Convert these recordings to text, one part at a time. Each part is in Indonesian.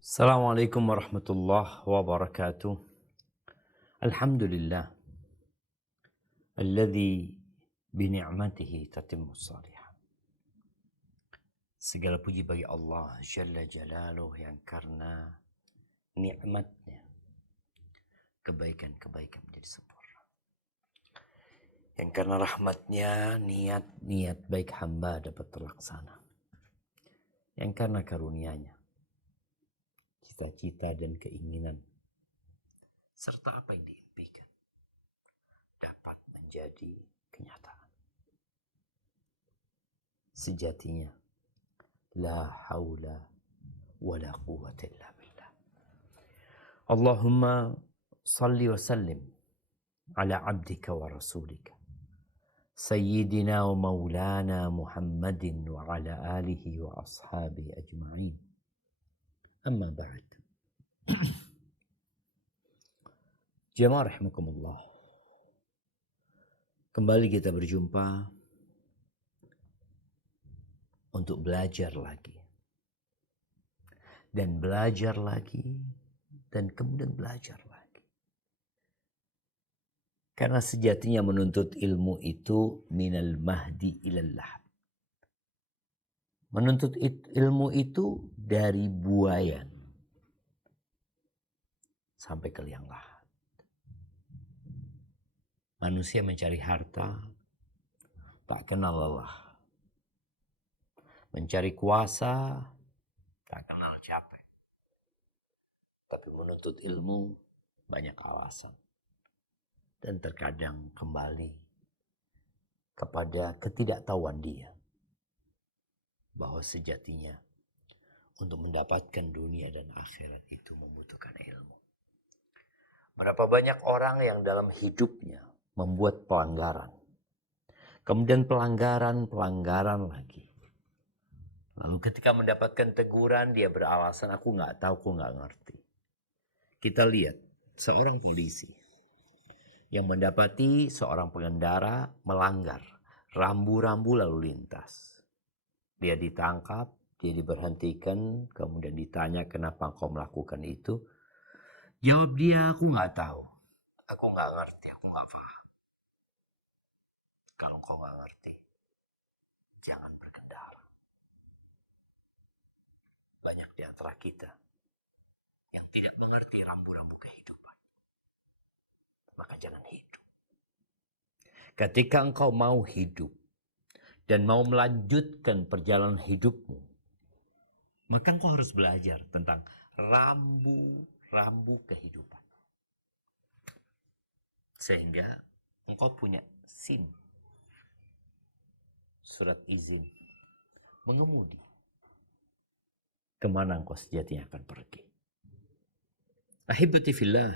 Assalamualaikum warahmatullahi wabarakatuh. Alhamdulillah alladzi bini'matihi tatimmus shalihat. Segala puji bagi Allah Jalla Jalaluh yang karena nikmatnya kebaikan-kebaikan menjadi sempurna. Yang karena rahmatnya niat-niat baik hamba dapat terlaksana. Yang karena karunia-Nya cita-cita dan keinginan serta apa yang diimpikan dapat menjadi kenyataan. Sejatinya la haula wala quwwata illa billah. Allahumma salli wa sallim ala abdika wa rasulika sayyidina wa maulana Muhammadin wa ala alihi wa ashabihi ajma'in. Amma ba'd. Jemaah rahimakumullah. Kembali kita berjumpa untuk belajar lagi. Dan belajar lagi. Dan kemudian belajar lagi. Karena sejatinya menuntut ilmu itu minal mahdi ilal lahad. Menuntut ilmu itu dari buayan sampai ke liang lahat. Manusia mencari harta tak kenal lelah. Mencari kuasa tak kenal capek. Tapi menuntut ilmu banyak alasan. Dan terkadang kembali kepada ketidaktahuan dia. Bahwa sejatinya untuk mendapatkan dunia dan akhirat itu membutuhkan ilmu. Berapa banyak orang yang dalam hidupnya membuat pelanggaran. Kemudian pelanggaran lagi. Lalu ketika mendapatkan teguran dia beralasan aku gak tahu, aku gak ngerti. Kita lihat seorang polisi yang mendapati seorang pengendara melanggar rambu-rambu lalu lintas. Dia ditangkap, dia diberhentikan, kemudian ditanya kenapa engkau melakukan itu. Jawab dia, aku gak tahu. Aku gak ngerti, aku gak paham. Kalau engkau gak ngerti, jangan berkendara. Banyak di antara kita yang tidak mengerti rambu-rambu kehidupan. Maka jangan hidup. Ketika engkau mau hidup dan mau melanjutkan perjalanan hidupmu, maka engkau harus belajar tentang rambu-rambu kehidupan. Sehingga engkau punya SIM, surat izin mengemudi. Kemana engkau sejatinya akan pergi. Ahibati fillah,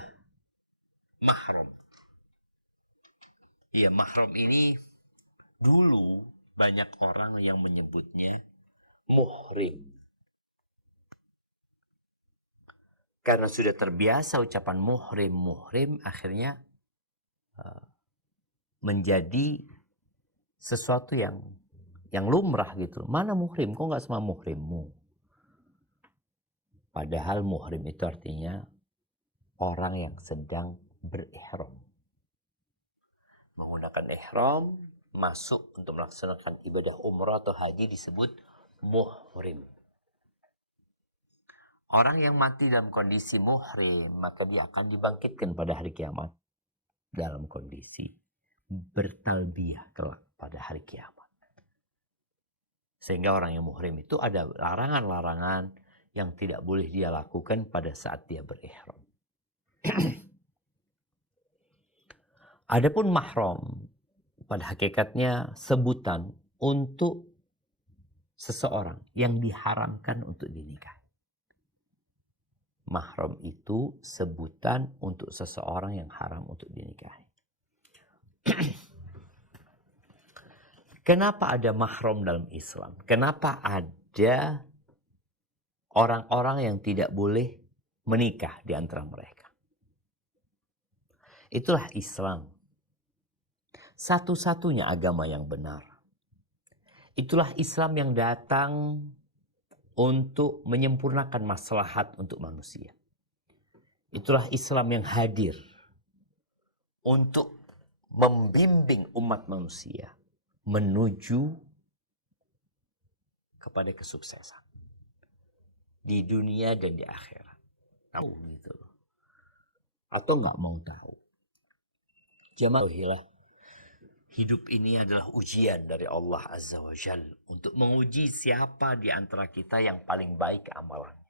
mahram. Ya, mahram ini dulu banyak orang yang menyebutnya muhrim. Karena sudah terbiasa ucapan muhrim, akhirnya menjadi sesuatu yang lumrah gitu. Mana muhrim? Kok nggak sama muhrimmu? Padahal muhrim itu artinya orang yang sedang berihram. Menggunakan ihram, masuk untuk melaksanakan ibadah umrah atau haji disebut muhrim. Orang yang mati dalam kondisi muhrim, maka dia akan dibangkitkan pada hari kiamat dalam kondisi bertalbiyah kelak pada hari kiamat. Sehingga orang yang muhrim itu ada larangan-larangan yang tidak boleh dia lakukan pada saat dia berihram. Adapun mahram pada hakikatnya sebutan untuk seseorang yang diharamkan untuk dinikahi. Mahram itu sebutan untuk seseorang yang haram untuk dinikahi. Kenapa ada mahram dalam Islam? Kenapa ada orang-orang yang tidak boleh menikah di antara mereka? Itulah Islam. Satu-satunya agama yang benar. Itulah Islam yang datang untuk menyempurnakan maslahat untuk manusia. Itulah Islam yang hadir untuk membimbing umat manusia menuju kepada kesuksesan di dunia dan di akhirat. Tahu gitu loh. Atau nggak mau tahu. Jamaah, hidup ini adalah ujian dari Allah Azza wa Jal untuk menguji siapa di antara kita yang paling baik amalannya.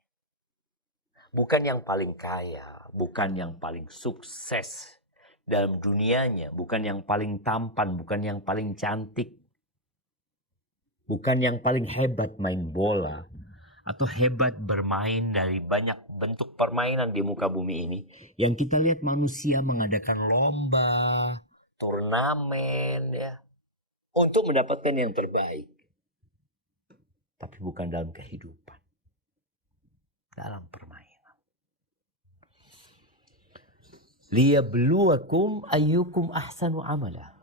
Bukan yang paling kaya, bukan yang paling sukses dalam dunianya, bukan yang paling tampan, bukan yang paling cantik, bukan yang paling hebat main bola, atau hebat bermain dari banyak bentuk permainan di muka bumi ini. Yang kita lihat manusia mengadakan lomba, turnamen ya, untuk mendapatkan yang terbaik. Tapi bukan dalam kehidupan, dalam permainan. Liyabluwakum ayyukum ahsanu amala.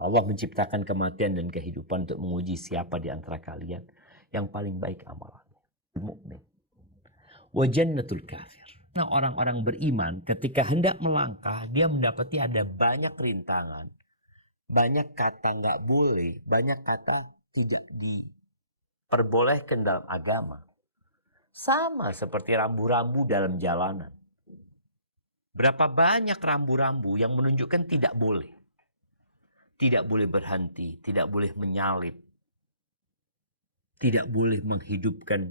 Allah menciptakan kematian dan kehidupan untuk menguji siapa di antara kalian yang paling baik amalannya. Mukmin. Wa jannatul kafir. Nah, orang-orang beriman ketika hendak melangkah, dia mendapati ada banyak rintangan, banyak kata nggak boleh, banyak kata tidak diperbolehkan dalam agama. Sama seperti rambu-rambu dalam jalanan. Berapa banyak rambu-rambu yang menunjukkan tidak boleh. Tidak boleh berhenti, tidak boleh menyalip, tidak boleh menghidupkan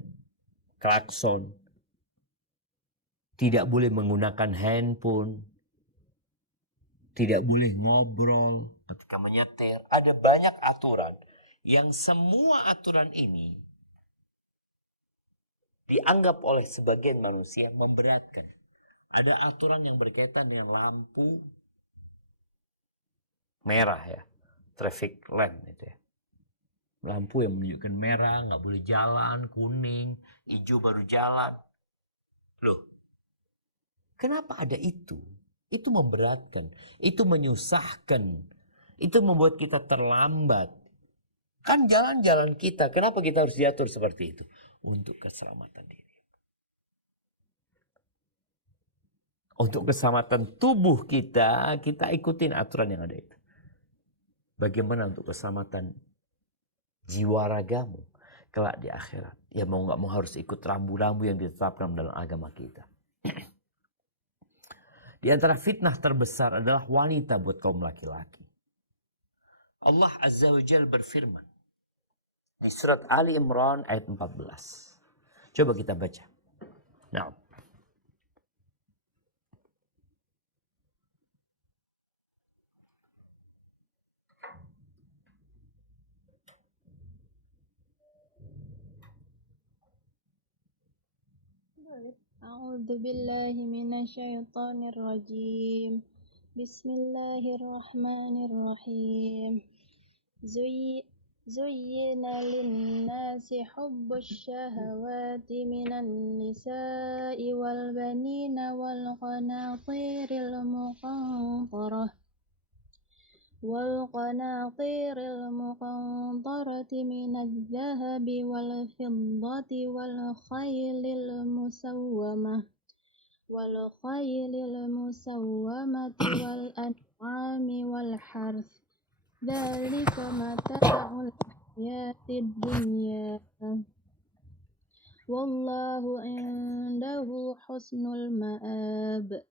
klakson, tidak boleh menggunakan handphone, tidak boleh ngobrol ketika menyetir. Ada banyak aturan yang semua aturan ini dianggap oleh sebagian manusia memberatkan. Ada aturan yang berkaitan dengan lampu merah ya, traffic lamp itu ya. Lampu yang menunjukkan merah, nggak boleh jalan, kuning, hijau baru jalan. Loh, kenapa ada itu? Itu memberatkan, itu menyusahkan, itu membuat kita terlambat. Kan jalan-jalan kita, kenapa kita harus diatur seperti itu? Untuk keselamatan diri. Untuk keselamatan tubuh kita, kita ikutin aturan yang ada itu. Bagaimana untuk keselamatan jiwa ragamu kelak di akhirat? Ya mau nggak mau harus ikut rambu-rambu yang ditetapkan dalam agama kita. Di antara fitnah terbesar adalah wanita buat kaum laki-laki. Allah Azza wa Jalla berfirman di surat Ali Imran ayat 14. Coba kita baca. Nah. أعوذ بالله من الشيطان الرجيم بسم الله الرحمن الرحيم زين للناس حب الشهوات من النساء والبنين والقناطير المقنطرة من الذهب والفضة والخيل المسومة والأنعام والحرث ذلك متاع الحياة الدنيا والله عنده حسن المآب.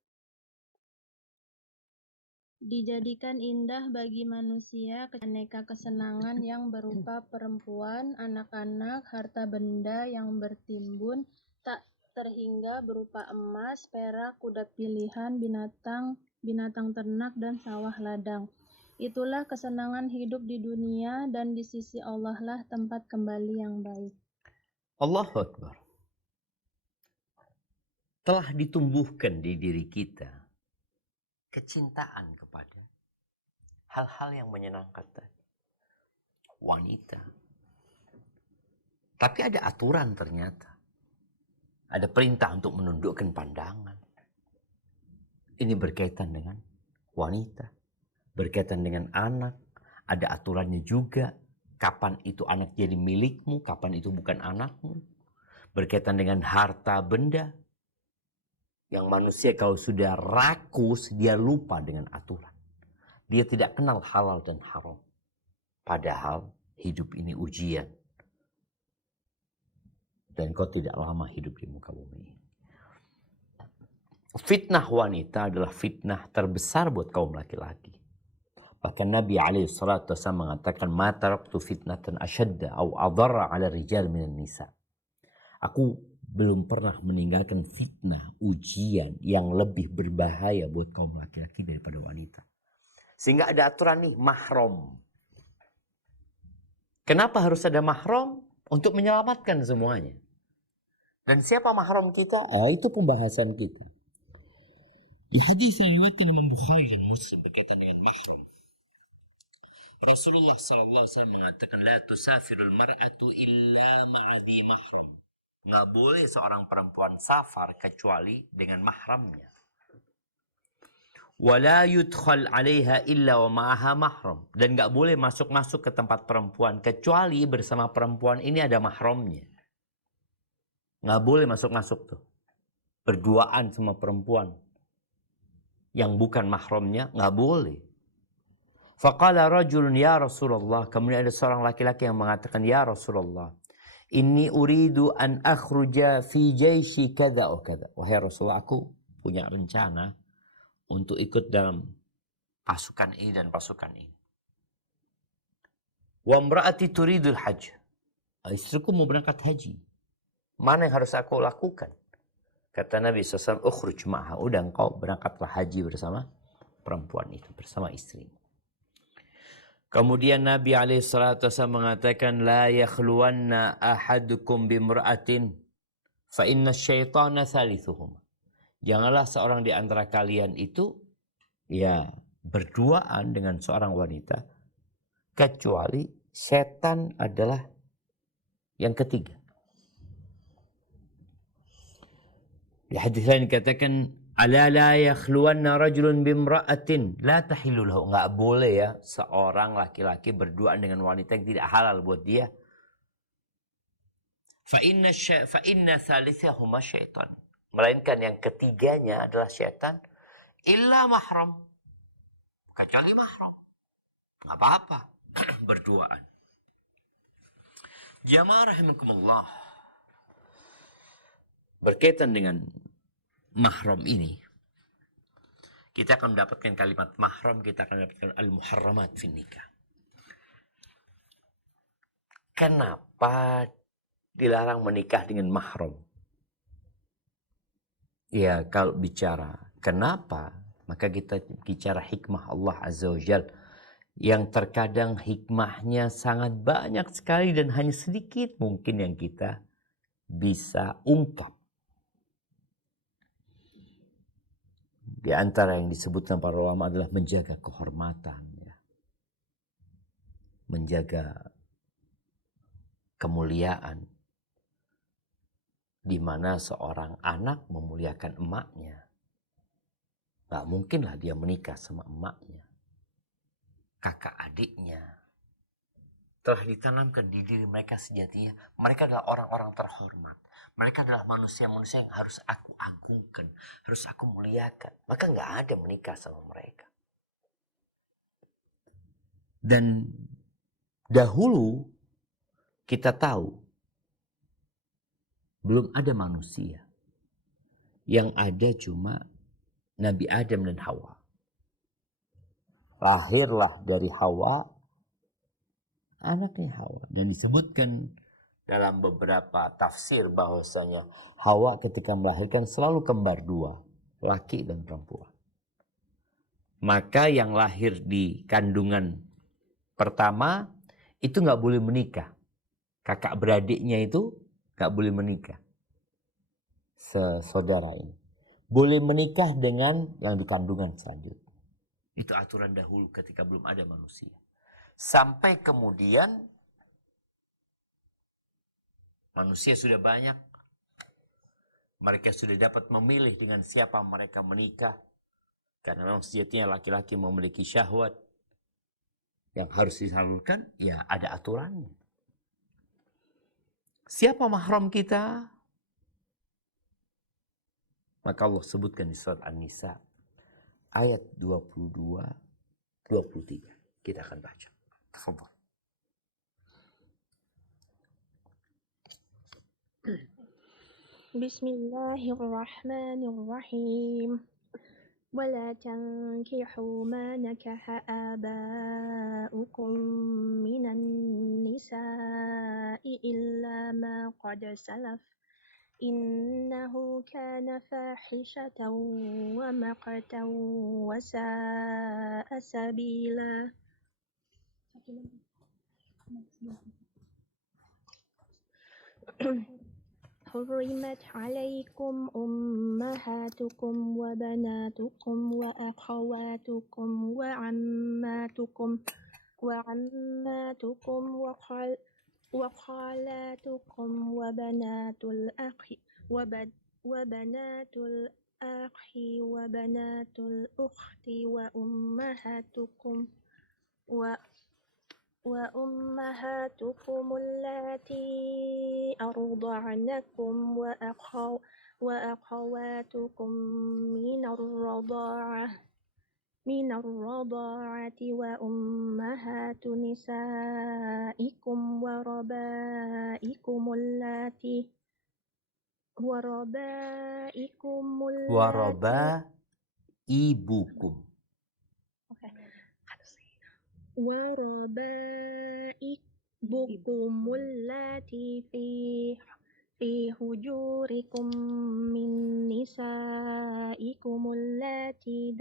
Dijadikan indah bagi manusia aneka kesenangan yang berupa perempuan, anak-anak, harta benda yang bertimbun, tak terhingga berupa emas, perak, kuda pilihan, binatang ternak, dan sawah ladang. Itulah kesenangan hidup di dunia dan di sisi Allah lah tempat kembali yang baik. Allahu Akbar. Telah ditumbuhkan di diri kita kecintaan kepada hal-hal yang menyenangkan tadi. Wanita. Tapi ada aturan ternyata. Ada perintah untuk menundukkan pandangan. Ini berkaitan dengan wanita. Berkaitan dengan anak. Ada aturannya juga. Kapan itu anak jadi milikmu, kapan itu bukan anakmu. berkaitan dengan harta benda. Yang manusia kalau sudah rakus, dia lupa dengan aturan. Dia tidak kenal halal dan haram. Padahal hidup ini ujian. Dan kau tidak lama hidup di muka bumi ini. Fitnah wanita adalah fitnah terbesar buat kaum laki-laki. Bahkan Nabi SAW mengatakan, "Ma taraktu fitnatan asyadda au adarra ala rijal minan nisa." Aku belum pernah meninggalkan fitnah, ujian yang lebih berbahaya buat kaum laki-laki daripada wanita. Sehingga ada aturan nih, mahram. Kenapa harus ada mahram? Untuk menyelamatkan semuanya. Dan siapa mahram kita? Itu pembahasan kita. Di hadis yang diriwayatkan Imam Bukhari dan Muslim berkaitan dengan mahram. Rasulullah SAW mengatakan, "La tusafirul mar'atu illa ma'adhi mahram." Nggak boleh seorang perempuan safar kecuali dengan mahramnya. Wala yudkhal 'alaiha illa wa ma'aha mahram. Dan nggak boleh masuk-masuk ke tempat perempuan kecuali bersama perempuan ini ada mahramnya. Nggak boleh masuk-masuk tuh. Berduaan sama perempuan yang bukan mahramnya nggak boleh. Faqala rajulun ya Rasulullah. Kemudian ada seorang laki-laki yang mengatakan, "Ya Rasulullah, inni uridu an akhruja fi jaishi kada o kada." Wahai Rasulullah, aku punya rencana untuk ikut dalam pasukan ini dan pasukan ini. Wa imra'ati turidul hajj. Istriku mau berangkat haji. Mana yang harus aku lakukan? Kata Nabi SAW, "Ukhruj ma'ha." Udah engkau berangkatlah haji bersama perempuan itu, bersama istrimu. Kemudian Nabi SAW mengatakan, "La yakhluwanna ahadukum bimra'atin fa inna syaitana thalithuhum." Janganlah seorang di antara kalian itu berduaan dengan seorang wanita kecuali setan adalah yang ketiga. Di hadis lain dikatakan, "Ala la yakhluwanna rajulun bimra'atin la tahillu lahu." Enggak boleh ya seorang laki-laki berduaan dengan wanita yang tidak halal buat dia. Fa inna thalithahuma syaitan. Melainkan yang ketiganya adalah syaitan. Illa mahram. Kecuali mahram. Enggak apa-apa berduaan. Jamaah rahimakumullah. Berkaitan dengan mahram ini, kita akan mendapatkan kalimat mahram, kita akan mendapatkan al-muharramat fin nikah. Kenapa dilarang menikah dengan mahram? Ya, kalau bicara kenapa, maka kita bicara hikmah Allah Azza wa Jal, yang terkadang hikmahnya sangat banyak sekali dan hanya sedikit mungkin yang kita bisa ungkap. Di antara yang disebutkan para ulama adalah menjaga kehormatan, menjaga kemuliaan, di mana seorang anak memuliakan emaknya. Gak mungkinlah dia menikah sama emaknya, kakak adiknya. Telah ditanamkan di diri mereka sejatinya, mereka adalah orang-orang terhormat. Mereka adalah manusia-manusia yang harus aku agungkan, harus aku muliakan. Maka nggak ada menikah sama mereka. Dan dahulu kita tahu belum ada manusia. Yang ada cuma Nabi Adam dan Hawa. Lahirlah dari Hawa anaknya Hawa. Dan disebutkan dalam beberapa tafsir bahwasanya Hawa ketika melahirkan selalu kembar dua, laki dan perempuan. Maka yang lahir di kandungan pertama itu nggak boleh menikah. Kakak beradiknya itu nggak boleh menikah. Saudara ini boleh menikah dengan yang di kandungan selanjutnya. Itu aturan dahulu ketika belum ada manusia. Sampai kemudian manusia sudah banyak. Mereka sudah dapat memilih dengan siapa mereka menikah. Karena memang sejatinya laki-laki memiliki syahwat. Yang harus disalurkan, ya ada aturannya. Siapa mahram kita? Maka Allah sebutkan di surat An-Nisa ayat 22, 23. Kita akan baca. Tafadhol. Bismillahirrahmanirrahim. ولا تنكحوا ما نكح آباؤكم من النساء إلا ما قد سلف إنه كان فاحشة ومقتا وساء سبيلا. حرمت عليكم أمهاتكم وبناتكم وأخواتكم وعماتكم وخالاتكم وبنات الأخ وبنات الأخت وأمهاتكم اللاتي أرضعنكم وأخواتكم من الرضاعة وأمهات نسائكم وربائكم اللاتي Warabaibukum. وربائبكم اللاتي في حجوركم من نسائكم اللاتي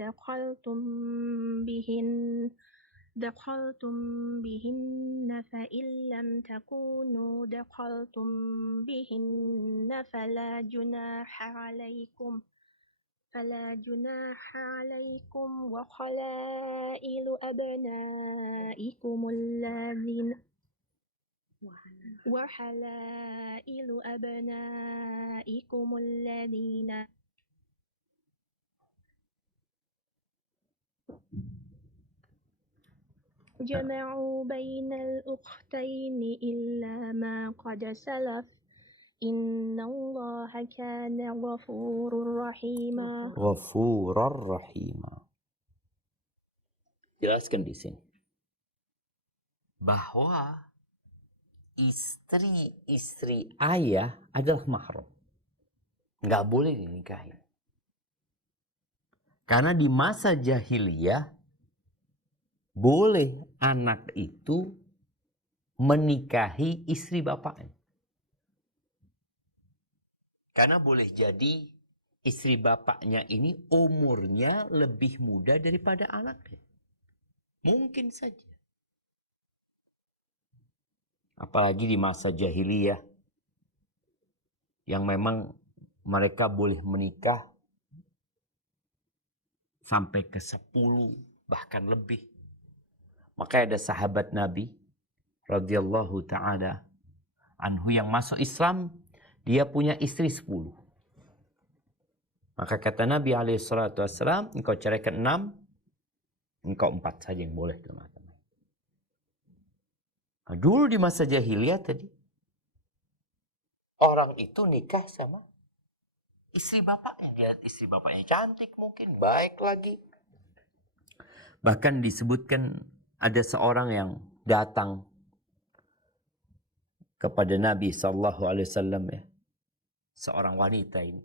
دخلتم بهن فإن لم تكونوا دخلتم بهن فلا جناح عليكم وحلائل أبنائكم الذين جمعوا بين الأختين إلا ما قد سلف إن الله كان غفورا رحيما. Jelaskan di sini bahwa istri ayah adalah mahram, nggak boleh dinikahi. Karena di masa jahiliyah boleh anak itu menikahi istri bapaknya. Karena boleh jadi istri bapaknya ini umurnya lebih muda daripada anaknya. Mungkin saja. Apalagi di masa jahiliyah yang memang mereka boleh menikah sampai ke 10 bahkan lebih. Maka ada sahabat Nabi radhiyallahu ta'ala anhu yang masuk Islam, dia punya istri 10. Maka kata Nabi SAW, engkau ceraikan 6, engkau 4 saja yang boleh. Nah, dulu di masa jahiliyah tadi, orang itu nikah sama istri bapaknya. Dia istri bapaknya cantik mungkin, baik lagi. Bahkan disebutkan ada seorang yang datang kepada Nabi SAW, ya, seorang wanita ini.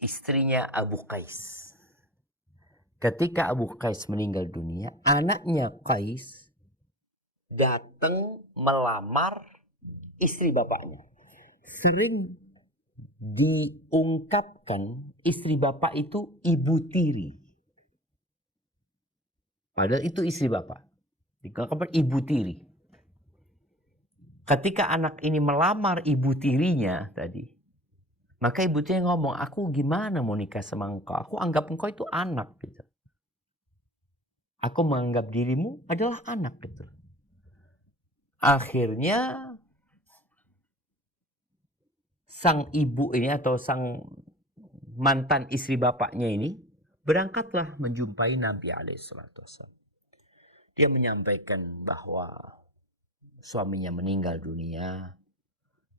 Istrinya Abu Qais. Ketika Abu Qais meninggal dunia, anaknya Qais datang melamar istri bapaknya. Sering diungkapkan istri bapak itu ibu tiri. Padahal itu istri bapak. Diungkapkan ibu tiri. Ketika anak ini melamar ibu tirinya tadi, maka ibu tirinya ngomong, aku gimana mau nikah sama engkau? Aku anggap engkau itu anak gitu. Aku menganggap dirimu adalah anak gitu. Akhirnya sang ibu ini atau sang mantan istri bapaknya ini berangkatlah menjumpai Nabi SAW. Dia menyampaikan bahwa suaminya meninggal dunia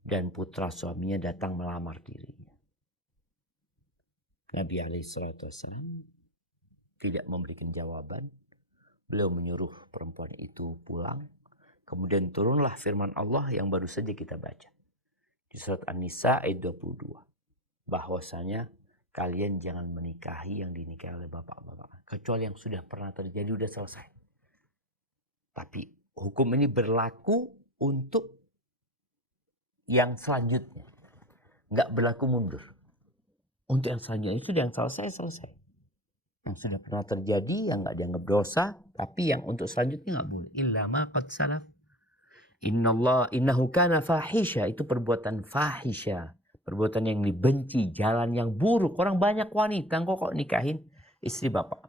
dan putra suaminya datang melamar dirinya. Nabi SAW tidak memberikan jawaban. Beliau menyuruh perempuan itu pulang. Kemudian turunlah firman Allah yang baru saja kita baca. Di surat An-Nisa ayat 22. Bahwasanya kalian jangan menikahi yang dinikahi oleh bapak-bapak. Kecuali yang sudah pernah terjadi, sudah selesai. Tapi hukum ini berlaku untuk yang selanjutnya. Nggak berlaku mundur. Untuk yang selanjutnya itu yang selesai. Yang sudah pernah terjadi, yang nggak dianggap dosa. Tapi yang untuk selanjutnya nggak boleh. Illa ma qad salaf. Innahu kana fahisha. Itu perbuatan fahisha. Perbuatan yang dibenci. Jalan yang buruk. Orang banyak wanita kok nikahin istri bapak.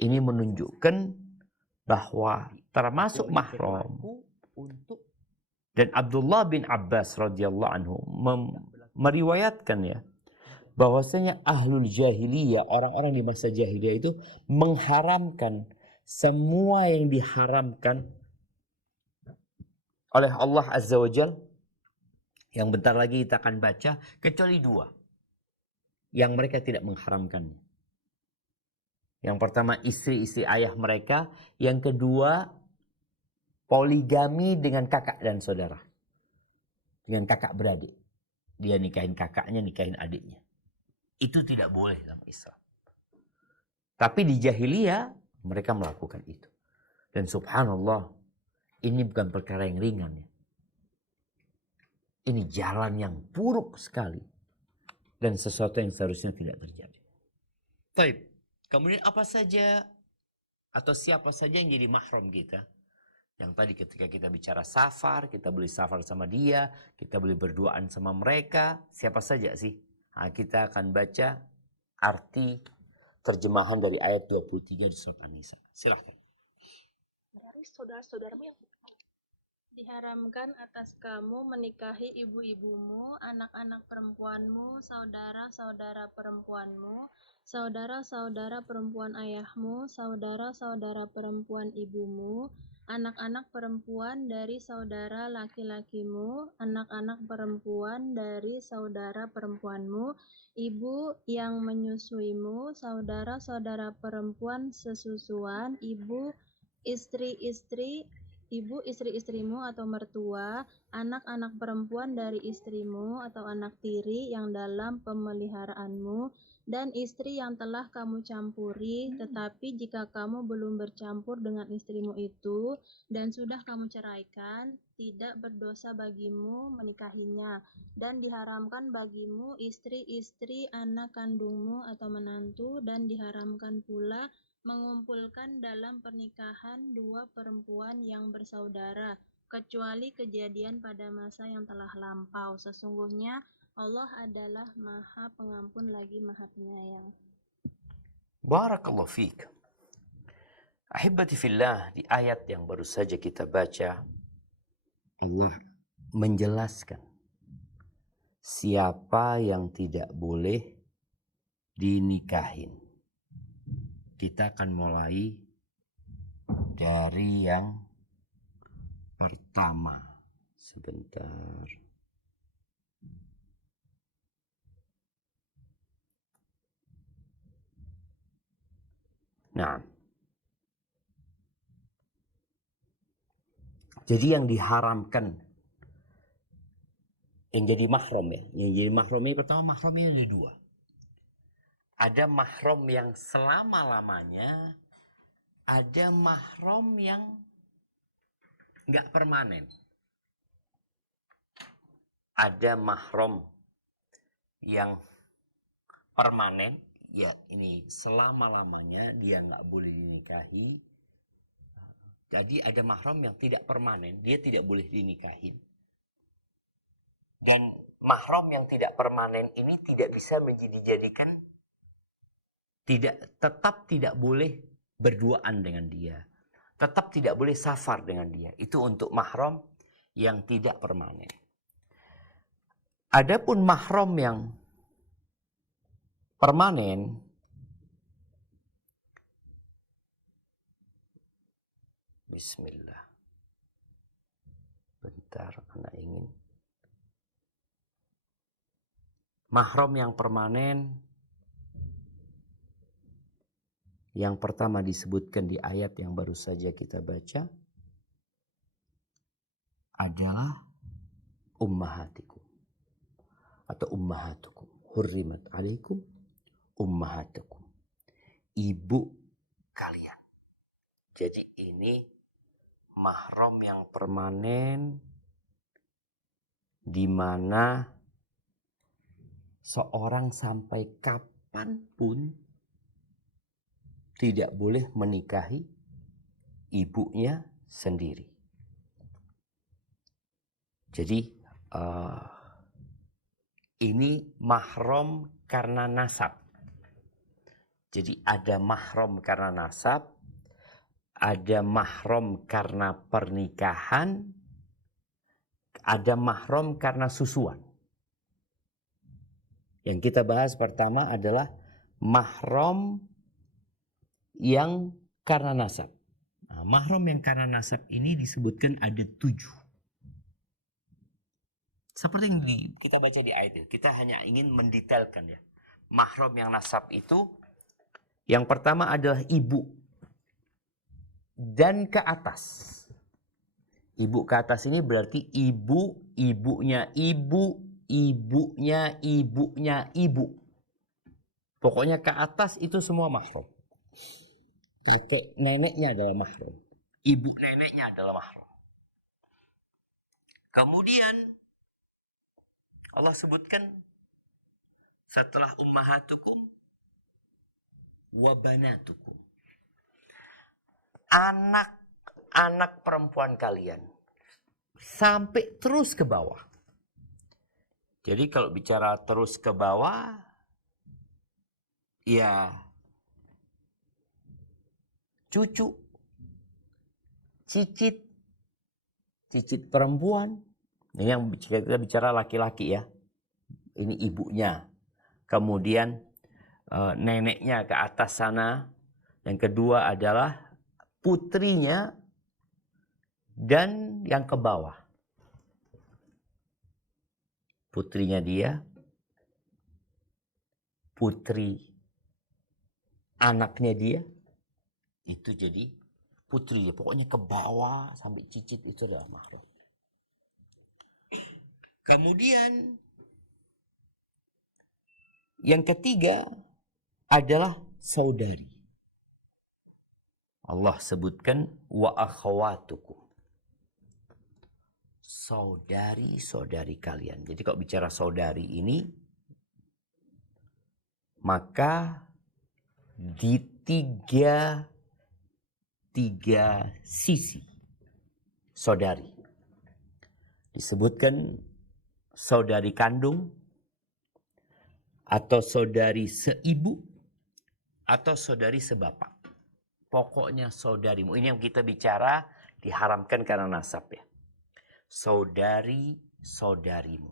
Ini menunjukkan bahwa termasuk mahram. Dan Abdullah bin Abbas radhiyallahu anhu meriwayatkan ya, bahwasanya ahlul jahiliyah, orang-orang di masa jahiliyah itu mengharamkan semua yang diharamkan oleh Allah Azza wa Jal, yang bentar lagi kita akan baca, kecuali dua yang mereka tidak mengharamkannya. Yang pertama istri-istri ayah mereka, yang kedua poligami dengan kakak dan saudara. Dengan kakak beradik. Dia nikahin kakaknya, nikahin adiknya. Itu tidak boleh dalam Islam. Tapi di jahiliyah mereka melakukan itu. Dan subhanallah, ini bukan perkara yang ringan ya. Ini jalan yang buruk sekali. Dan sesuatu yang seharusnya tidak terjadi. Baik. Kemudian apa saja atau siapa saja yang jadi mahram kita? Yang tadi ketika kita bicara safar, kita boleh safar sama dia, kita boleh berduaan sama mereka. Siapa saja sih? Nah, kita akan baca arti terjemahan dari ayat 23 di surat An-Nisa. Silahkan. Dari saudara-saudaramu yang diharamkan atas kamu menikahi ibu-ibumu, anak-anak perempuanmu, saudara-saudara perempuanmu, saudara-saudara perempuan ayahmu, saudara-saudara perempuan ibumu, anak-anak perempuan dari saudara laki-lakimu, anak-anak perempuan dari saudara perempuanmu, ibu yang menyusuimu, saudara-saudara perempuan sesusuan, ibu istri-istrimu atau mertua, anak-anak perempuan dari istrimu atau anak tiri yang dalam pemeliharaanmu, dan istri yang telah kamu campuri. Tetapi jika kamu belum bercampur dengan istrimu itu dan sudah kamu ceraikan, tidak berdosa bagimu menikahinya, dan diharamkan bagimu istri-istri anak kandungmu atau menantu, dan diharamkan pula mengumpulkan dalam pernikahan dua perempuan yang bersaudara, kecuali kejadian pada masa yang telah lampau. Sesungguhnya Allah adalah Maha Pengampun lagi Maha Penyayang. Barakallahu fiik. Ahibati fillah, di ayat yang baru saja kita baca, Allah menjelaskan siapa yang tidak boleh dinikahin. Kita akan mulai dari yang pertama. Sebentar. Nah. Jadi yang diharamkan, yang jadi mahram ya. Yang jadi mahram ini pertama, mahram ini ada dua. Ada mahram yang selama-lamanya, ada mahram yang nggak permanen. Ada mahram yang permanen, ya ini selama-lamanya dia nggak boleh dinikahi. Jadi ada mahram yang tidak permanen, dia tidak boleh dinikahin. Dan mahram yang tidak permanen ini tidak bisa dijadikan, tetap tidak boleh berduaan dengan dia. Tetap tidak boleh safar dengan dia. Itu untuk mahram yang tidak permanen. Adapun mahram yang permanen, bismillah. Bentar, anak ingin Mahram yang permanen yang pertama disebutkan di ayat yang baru saja kita baca adalah ummahatikum atau ummahatukum. Hurrimat alaikum ummahatukum. Ibu kalian. Jadi ini mahram yang permanen di mana seorang sampai kapanpun tidak boleh menikahi ibunya sendiri. Jadi ini mahram karena nasab. Jadi ada mahram karena nasab, ada mahram karena pernikahan, ada mahram karena susuan. Yang kita bahas pertama adalah mahram yang karena nasab. Nah, mahram yang karena nasab ini disebutkan ada 7. Seperti yang kita baca di ayat ini. Kita hanya ingin mendetailkan ya. Mahram yang nasab itu yang pertama adalah ibu dan ke atas. Ibu ke atas ini berarti ibu, ibunya ibu, ibunya ibunya ibu. Pokoknya ke atas itu semua mahram. Kakek neneknya adalah mahram. Ibu neneknya adalah mahram. Kemudian Allah sebutkan setelah ummahatukum wa banatukum. Anak-anak perempuan kalian. Sampai terus ke bawah. Jadi kalau bicara terus ke bawah, ya cucu, cicit perempuan. Ini yang kita bicara laki-laki ya. Ini ibunya. Kemudian neneknya ke atas sana. Yang kedua adalah putrinya dan yang ke bawah. Putrinya dia, putri anaknya dia, itu jadi putri. Pokoknya ke bawah sampai cicit itu adalah mahram. Kemudian yang ketiga adalah saudari. Allah sebutkan wa akhawatukum. Saudari-saudari kalian. Jadi kalau bicara saudari ini, maka di tiga sisi saudari. Disebutkan saudari kandung, atau saudari seibu, atau saudari sebapak. Pokoknya saudarimu. Ini yang kita bicara diharamkan karena nasab ya. Saudari-saudarimu.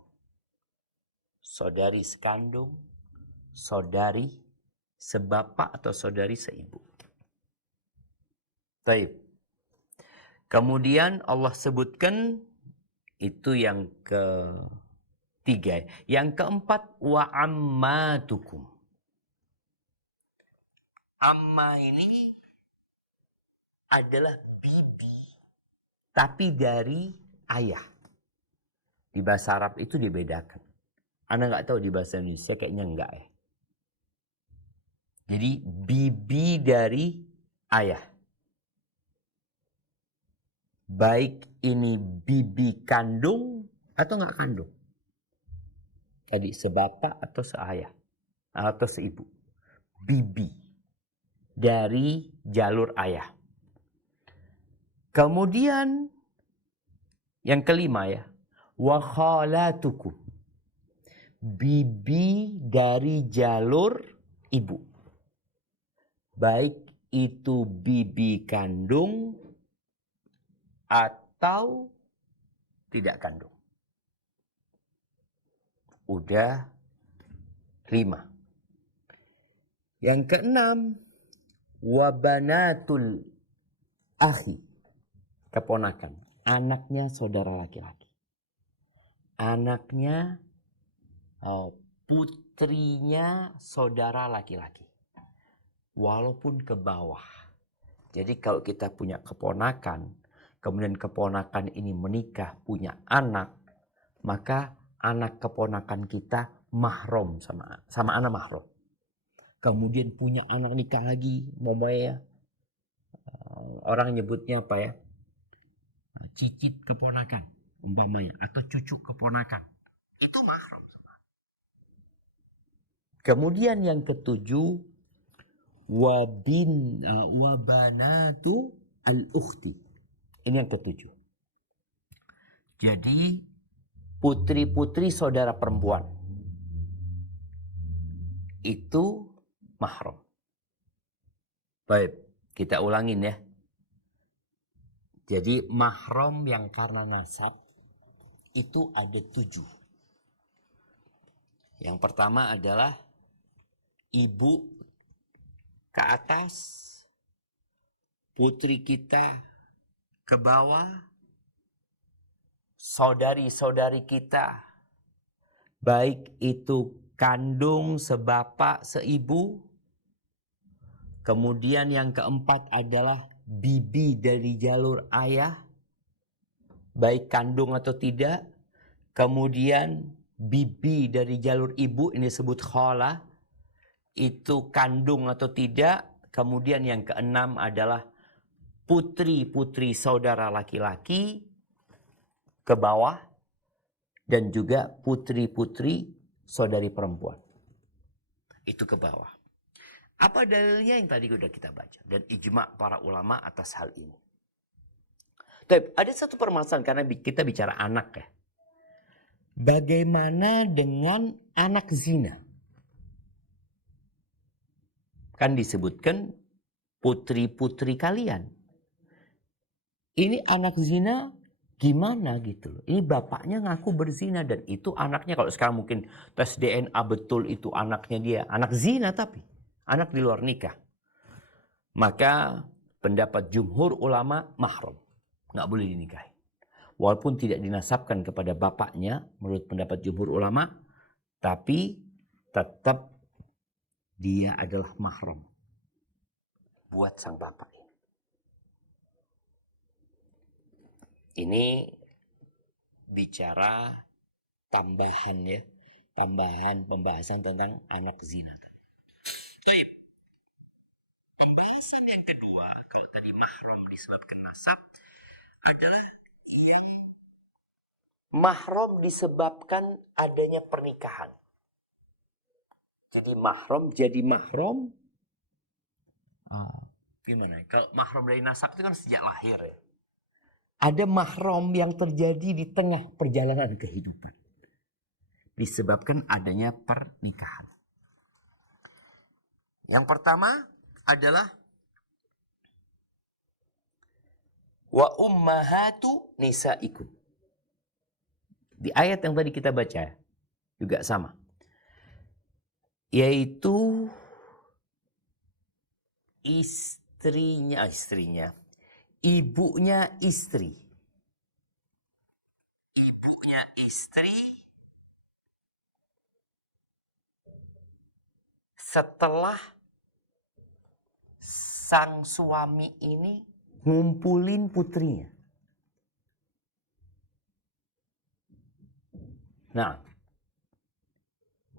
Saudari sekandung, saudari sebapak atau saudari seibu. Baik. Kemudian Allah sebutkan itu yang ketiga. Yang keempat wa ammatukum. Amma ini adalah bibi tapi dari ayah. Di bahasa Arab itu dibedakan. Anda nggak tahu di bahasa Indonesia kayaknya enggak ya. Jadi bibi dari ayah. Baik ini bibi kandung atau nggak kandung. Tadi sebapak atau seayah atau seibu. Bibi dari jalur ayah. Kemudian yang kelima ya, wa khalatukum. Bibi dari jalur ibu. Baik itu bibi kandung atau tidak kandung. Udah 5. Yang keenam, wa banatul akhi. Keponakan. Anaknya saudara laki-laki. Anaknya putrinya saudara laki-laki. Walaupun ke bawah. Jadi kalau kita punya keponakan, kemudian keponakan ini menikah, punya anak, maka anak keponakan kita mahram sama anak mahram. Kemudian punya anak nikah lagi, ya. Orang nyebutnya apa ya? Cicit keponakan umpamanya, atau cucu keponakan. Itu mahram. Kemudian yang ketujuh, wabanatu al-ukhti. Ini yang ketujuh. Jadi putri-putri saudara perempuan itu mahram. Baik, kita ulangin ya. Jadi mahram yang karena nasab itu ada 7. Yang pertama adalah ibu ke atas, putri kita ke bawah, saudari-saudari kita, baik itu kandung, sebapak, seibu. Kemudian yang keempat adalah bibi dari jalur ayah, baik kandung atau tidak. Kemudian bibi dari jalur ibu, ini disebut khala, itu kandung atau tidak. Kemudian yang keenam adalah putri-putri saudara laki-laki ke bawah, dan juga putri-putri saudari perempuan itu ke bawah. Apa dalilnya? Yang tadi sudah kita baca, dan ijma para ulama atas hal ini. Tapi ada satu permasalahan karena kita bicara anak ya. Bagaimana dengan anak zina? Kan disebutkan putri-putri kalian. Ini anak zina gimana gitu loh. Ini bapaknya ngaku berzina dan itu anaknya, kalau sekarang mungkin tes DNA betul itu anaknya dia. Anak zina tapi anak di luar nikah. Maka pendapat jumhur ulama mahram. Nggak boleh dinikahi. Walaupun tidak dinasabkan kepada bapaknya menurut pendapat jumhur ulama. Tapi tetap dia adalah mahram buat sang bapak. Ini bicara tambahan ya. Tambahan pembahasan tentang anak zina. Baik. Pembahasan yang kedua, kalau tadi mahram disebabkan nasab, adalah yang mahram disebabkan adanya pernikahan. Jadi mahram. Gimana? Kalau mahram dari nasab itu kan sejak lahir ya. Ada mahram yang terjadi di tengah perjalanan kehidupan. Disebabkan adanya pernikahan. Yang pertama adalah wa ummahatu nisaikum. Di ayat yang tadi kita baca juga sama. Yaitu ibunya istri. Ibunya istri setelah sang suami ini ngumpulin putrinya. Nah,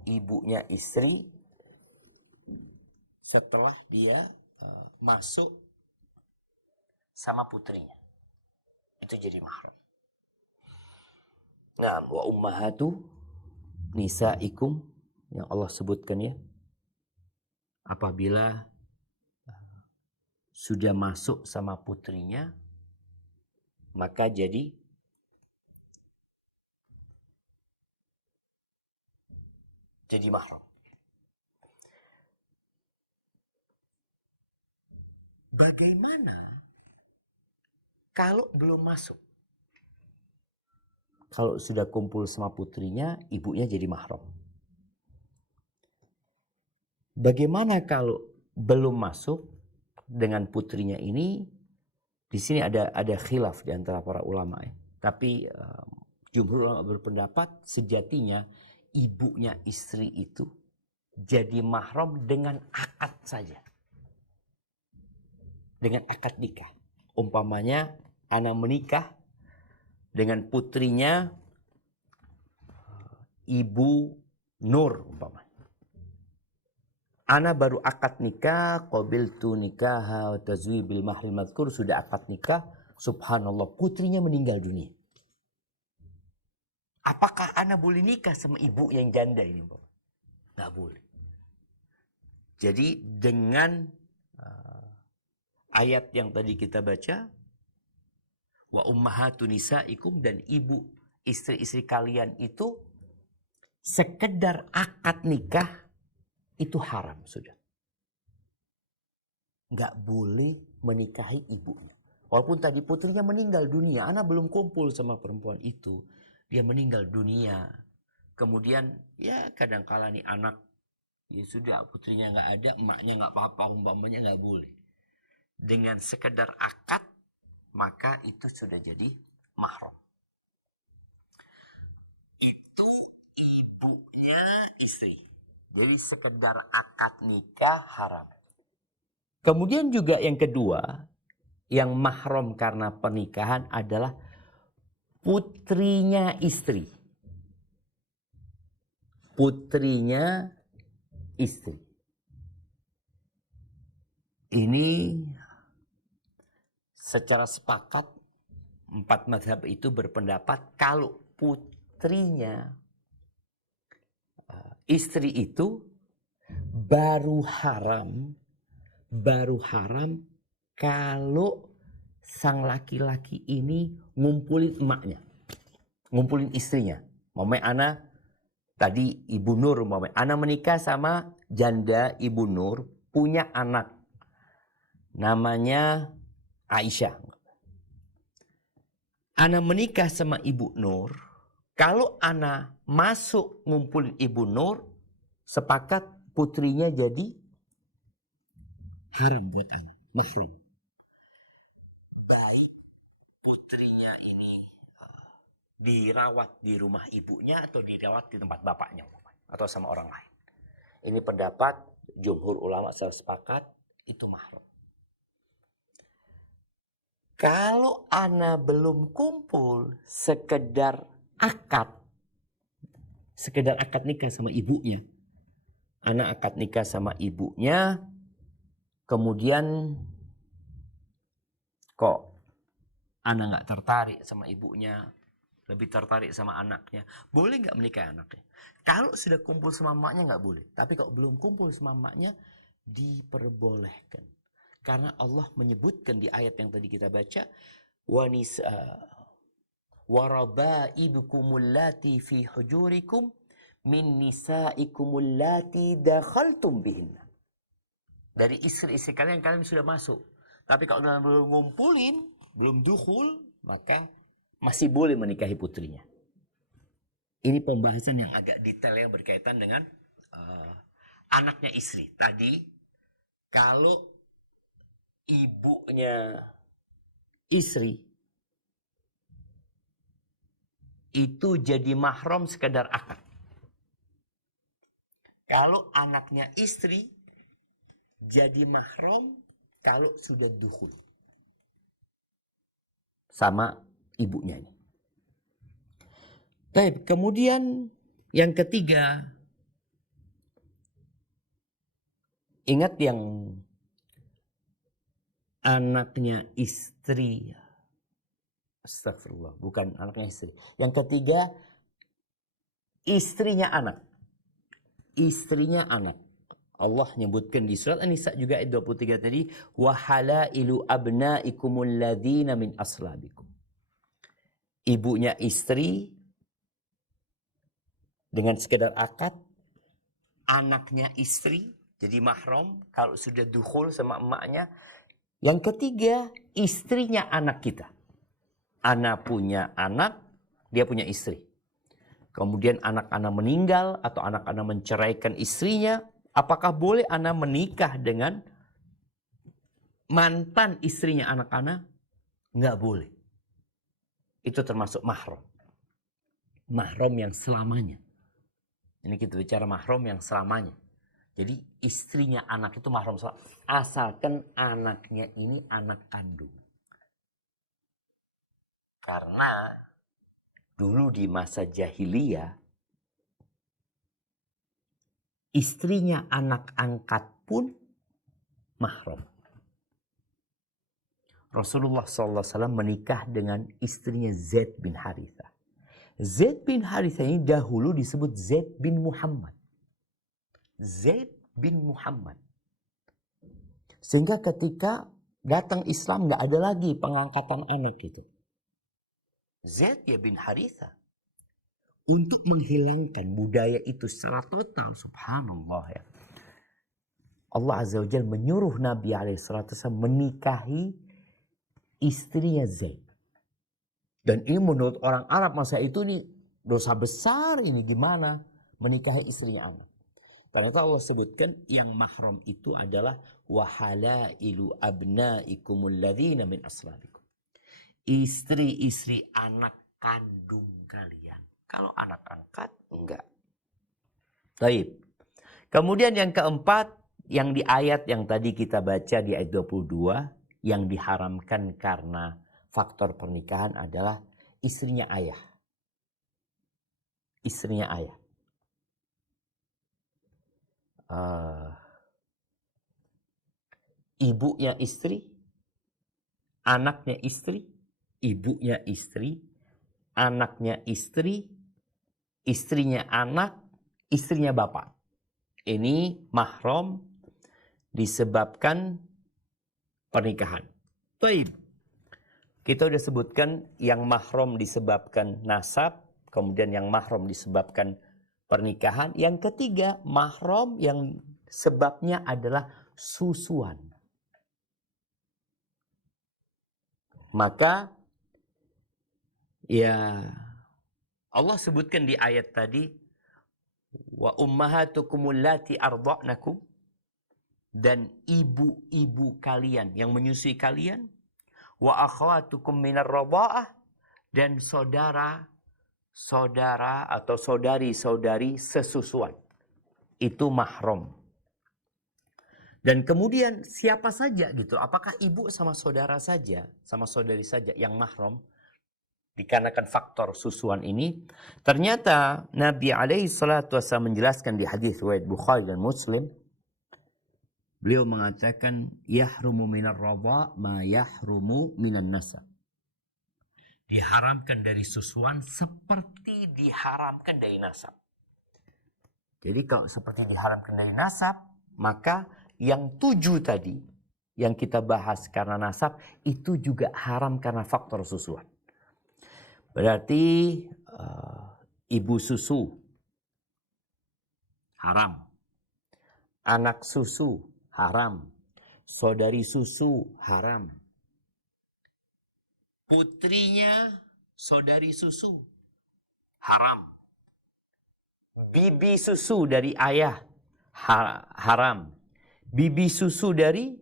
ibunya istri setelah dia masuk sama putrinya. Itu jadi mahram. Nah, wa ummahatu nisaikum yang Allah sebutkan ya. Apabila sudah masuk sama putrinya, maka jadi mahram. Bagaimana kalau belum masuk? Kalau sudah kumpul sama putrinya, ibunya jadi mahram. Bagaimana kalau belum masuk dengan putrinya ini? Di sini ada khilaf di antara para ulama ya. Tapi jumhur ulama berpendapat sejatinya ibunya istri itu jadi mahram dengan akad saja. Dengan akad nikah. Umpamanya ana menikah dengan putrinya Ibu Nur umpamanya. Ana baru akad nikah, qabiltu nikaha wa tazwibil mahril madhkur, sudah akad nikah, subhanallah putrinya meninggal dunia. Apakah ana boleh nikah sama ibu yang janda ini, Pak? Nggak boleh. Jadi dengan ayat yang tadi kita baca, wa ummahatu nisaikum, dan ibu istri-istri kalian itu sekedar akad nikah itu haram sudah. Nggak boleh menikahi ibunya. Walaupun tadi putrinya meninggal dunia, ana belum kumpul sama perempuan itu. Dia meninggal dunia. Kemudian ya kadangkala nih anak, ya sudah putrinya nggak ada, emaknya nggak apa-apa, umpamanya nggak boleh. Dengan sekedar akad, maka itu sudah jadi mahram. Itu ibunya istri. Jadi sekedar akad nikah haram. Kemudian juga yang kedua, yang mahram karena pernikahan adalah putrinya istri. Putrinya istri. Ini secara sepakat 4 mazhab itu berpendapat kalau putrinya istri itu baru haram kalau sang laki-laki ini ngumpulin emaknya, ngumpulin istrinya. Mamanya ana tadi Ibu Nur, mamanya ana menikah sama janda Ibu Nur, punya anak namanya Aisyah. Ana menikah sama Ibu Nur, kalau ana masuk ngumpulin Ibu Nur, sepakat putrinya jadi haram buat ana, mahram. Baik putrinya ini dirawat di rumah ibunya atau dirawat di tempat bapaknya atau sama orang lain. Ini pendapat jumhur ulama secara sepakat itu mahram. Kalau ana belum kumpul sekedar akad nikah sama ibunya, ana akad nikah sama ibunya, kemudian kok ana nggak tertarik sama ibunya, lebih tertarik sama anaknya, boleh nggak menikah anaknya? Kalau sudah kumpul sama emaknya nggak boleh, tapi kalau belum kumpul sama emaknya diperbolehkan. Karena Allah menyebutkan di ayat yang tadi kita baca, wanisa warabaibukumul lati fi hujurikum min nisaikumul lati dakhaltum bihinna. Dari istri-istri kalian sudah masuk. Tapi kalau belum ngumpulin, belum dukhul, maka masih boleh menikahi putrinya. Ini pembahasan yang agak detail yang berkaitan dengan anaknya istri. Tadi kalau ibunya istri itu jadi mahram sekedar akad. Kalau anaknya istri jadi mahram kalau sudah dukhul sama ibunya ini. Baik, kemudian yang ketiga, ingat yang anaknya istri. Astagfirullah, bukan anaknya istri. Yang ketiga, istrinya anak. Istrinya anak. Allah nyebutkan di surat An-Nisa juga ayat 23 tadi, wa halailu abnaikumul ladzina min aslabikum. Ibunya istri dengan sekedar akad, anaknya istri jadi mahram kalau sudah dukhul sama emaknya. Yang ketiga, istrinya anak kita. Anak punya anak, dia punya istri. Kemudian anak-anak meninggal atau anak-anak menceraikan istrinya, apakah boleh anak menikah dengan mantan istrinya anak-anak? Nggak boleh. Itu termasuk mahram. Mahram yang selamanya. Ini kita bicara mahram yang selamanya. Jadi istrinya anak itu mahram asalkan anaknya ini anak kandung. Karena dulu di masa jahiliyah, istrinya anak angkat pun mahram. Rasulullah SAW menikah dengan istrinya Zaid bin Harithah. Zaid bin Harithah ini dahulu disebut Zaid bin Muhammad. Zaid bin Muhammad. Sehingga ketika datang Islam nggak ada lagi pengangkatan anak gitu. Zaid ya bin Harithah. Untuk menghilangkan budaya itu secara total, subhanallah ya. Allah Azza wa Jalla menyuruh Nabi SAW menikahi istrinya Zaid. Dan ini menurut orang Arab masa itu ini dosa besar, ini gimana menikahi istrinya anak. Karena itu Allah sebutkan yang mahram itu adalah wahalailu abnaikumul ladzina min aslabikum. Istri-istri anak kandung kalian. Kalau anak angkat enggak. Baik. Kemudian yang keempat, yang di ayat yang tadi kita baca di ayat 22, yang diharamkan karena faktor pernikahan adalah istrinya ayah. Istrinya ayah. Ibunya istri, anaknya istri, ibunya istri, anaknya istri, istrinya anak, istrinya bapak. Ini mahram disebabkan pernikahan. Baik. Kita sudah sebutkan yang mahram disebabkan nasab, kemudian yang mahram disebabkan pernikahan. Yang ketiga, mahram yang sebabnya adalah susuan. Maka ya Allah sebutkan di ayat tadi, wa ummahatukum allati arda'nakum, dan ibu-ibu kalian yang menyusui kalian, wa akhwatukum minar radha'ah, dan saudara-saudara atau saudari-saudari sesusuan. Itu mahram. Dan kemudian siapa saja gitu, apakah ibu sama saudara saja, sama saudari saja yang mahram? Dikarenakan faktor susuan ini, ternyata Nabi SAW menjelaskan di hadis riwayat Bukhari dan Muslim, beliau mengatakan yahrumu minar radha' ma yahrumu minan nasab. Diharamkan dari susuan seperti diharamkan dari nasab. Jadi kalau seperti diharamkan dari nasab, maka yang 7 tadi yang kita bahas karena nasab itu juga haram karena faktor susuan. Berarti ibu susu haram, anak susu haram, saudari susu haram, putrinya saudari susu haram, bibi susu dari ayah haram, bibi susu dari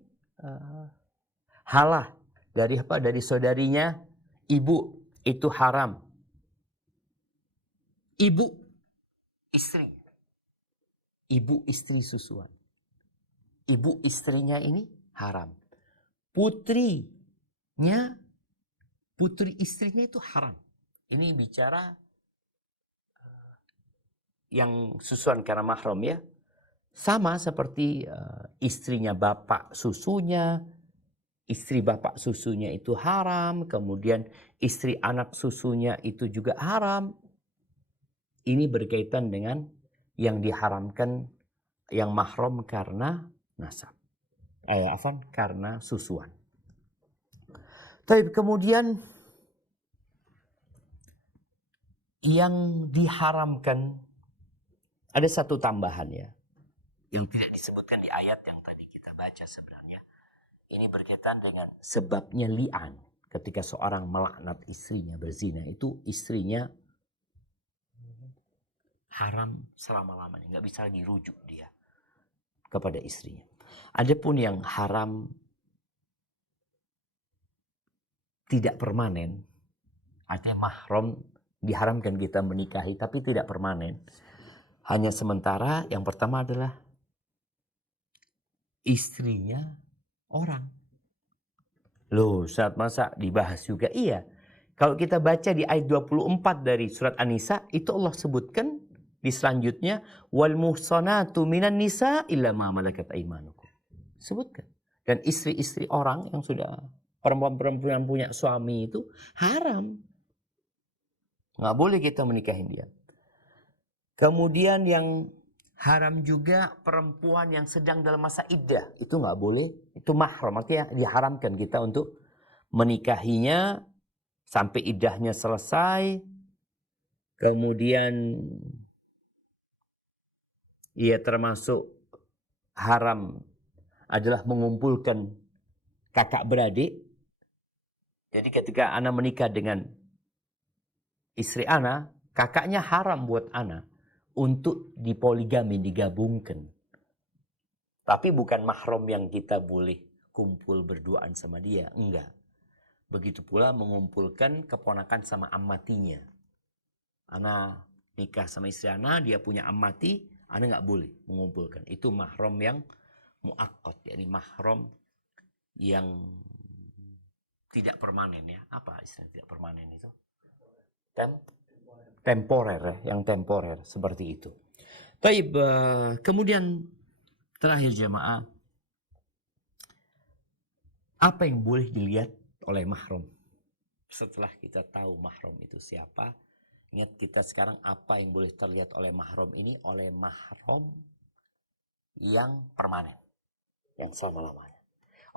halah, dari apa? Dari saudarinya ibu itu haram. Ibu istri, ibu istri susuan, ibu istrinya ini haram. Putrinya, putri istrinya itu haram. Ini bicara yang susuan karena mahram ya. Sama seperti istrinya bapak susunya, istri bapak susunya itu haram, kemudian istri anak susunya itu juga haram. Ini berkaitan dengan yang diharamkan, yang mahram karena nasab. Karena susuan. Tapi kemudian yang diharamkan, ada satu tambahan ya, yang tidak disebutkan di ayat yang tadi kita baca sebenarnya. Ini berkaitan dengan sebabnya li'an. Ketika seorang melaknat istrinya berzina, itu istrinya haram selama-lamanya. Nggak bisa lagi rujuk dia kepada istrinya. Adapun yang haram tidak permanen, artinya mahram diharamkan kita menikahi tapi tidak permanen. Hanya sementara yang pertama adalah istrinya orang. Loh, saat masa dibahas juga? Iya. Kalau kita baca di ayat 24 dari surat An-Nisa, itu Allah sebutkan di selanjutnya, wal muhsanatu minan nisa illa ma malakat aimanukum. Sebutkan. Dan istri-istri orang yang sudah perempuan-perempuan yang punya suami itu haram. Nggak boleh kita menikahin dia. Kemudian yang haram juga perempuan yang sedang dalam masa iddah. Itu nggak boleh. Itu mahram. Artinya diharamkan kita untuk menikahinya sampai iddahnya selesai. Kemudian ia termasuk haram adalah mengumpulkan kakak beradik. Jadi ketika Ana menikah dengan istri Ana, kakaknya haram buat Ana untuk dipoligami, digabungkan. Tapi bukan mahram yang kita boleh kumpul berduaan sama dia, enggak. Begitu pula mengumpulkan keponakan sama amatinya. Ana nikah sama istri Ana, dia punya amati, Ana nggak boleh mengumpulkan. Itu mahram yang muakkad, yakni mahram yang tidak permanen ya. Apa istilah tidak permanen itu? Temporer ya, yang temporer seperti itu. Baik, kemudian terakhir jemaah, apa yang boleh dilihat oleh mahram? Setelah kita tahu mahram itu siapa, ingat kita sekarang apa yang boleh terlihat oleh mahram ini? Oleh mahram yang permanen, yang selama-lamanya.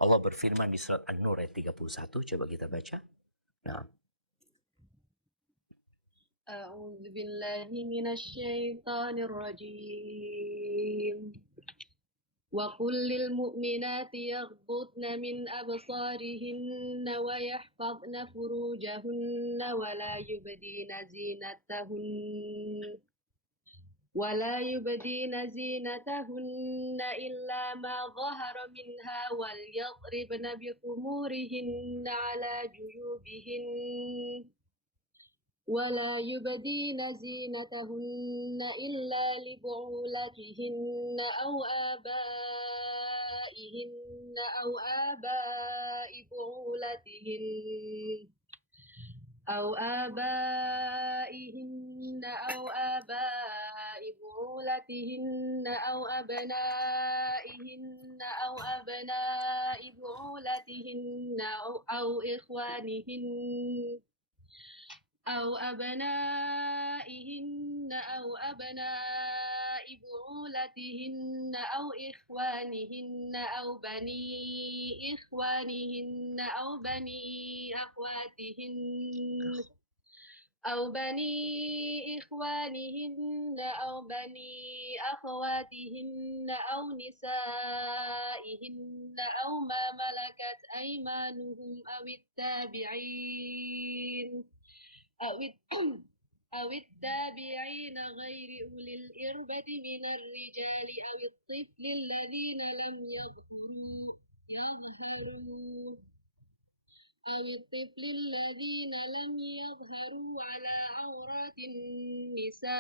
Allah berfirman di surat An-Nur ayat 31, coba kita baca. Nah, A'udzu billahi minasyaitonir rajim. وقل للمؤمنات يغضضن من أبصارهن ويحفظن فروجهن ولا يبدين زينتهن إلا ما ظهر منها وليضربن بخمورهن على جيوبهن ولا يبدين زينتهن إلا لبعولتهن أو آبائهن أو آباء بعولتهن أو آبائهن أو آباء بعولتهن أو أبنائهن أو أبناء بعولتهن أو إخوانهن أو أبنائهن أو أبناء بعولتهن أو إخوانهن أو بني إخوانهن أو بني أخواتهن أو بني إخوانهن أو بني أخواتهن أو نسائهن أو ما ملكت أيمانهم أو التابعين غير أولي الإربة من الرجال أو الطفل الذين لم يظهروا على عورات النساء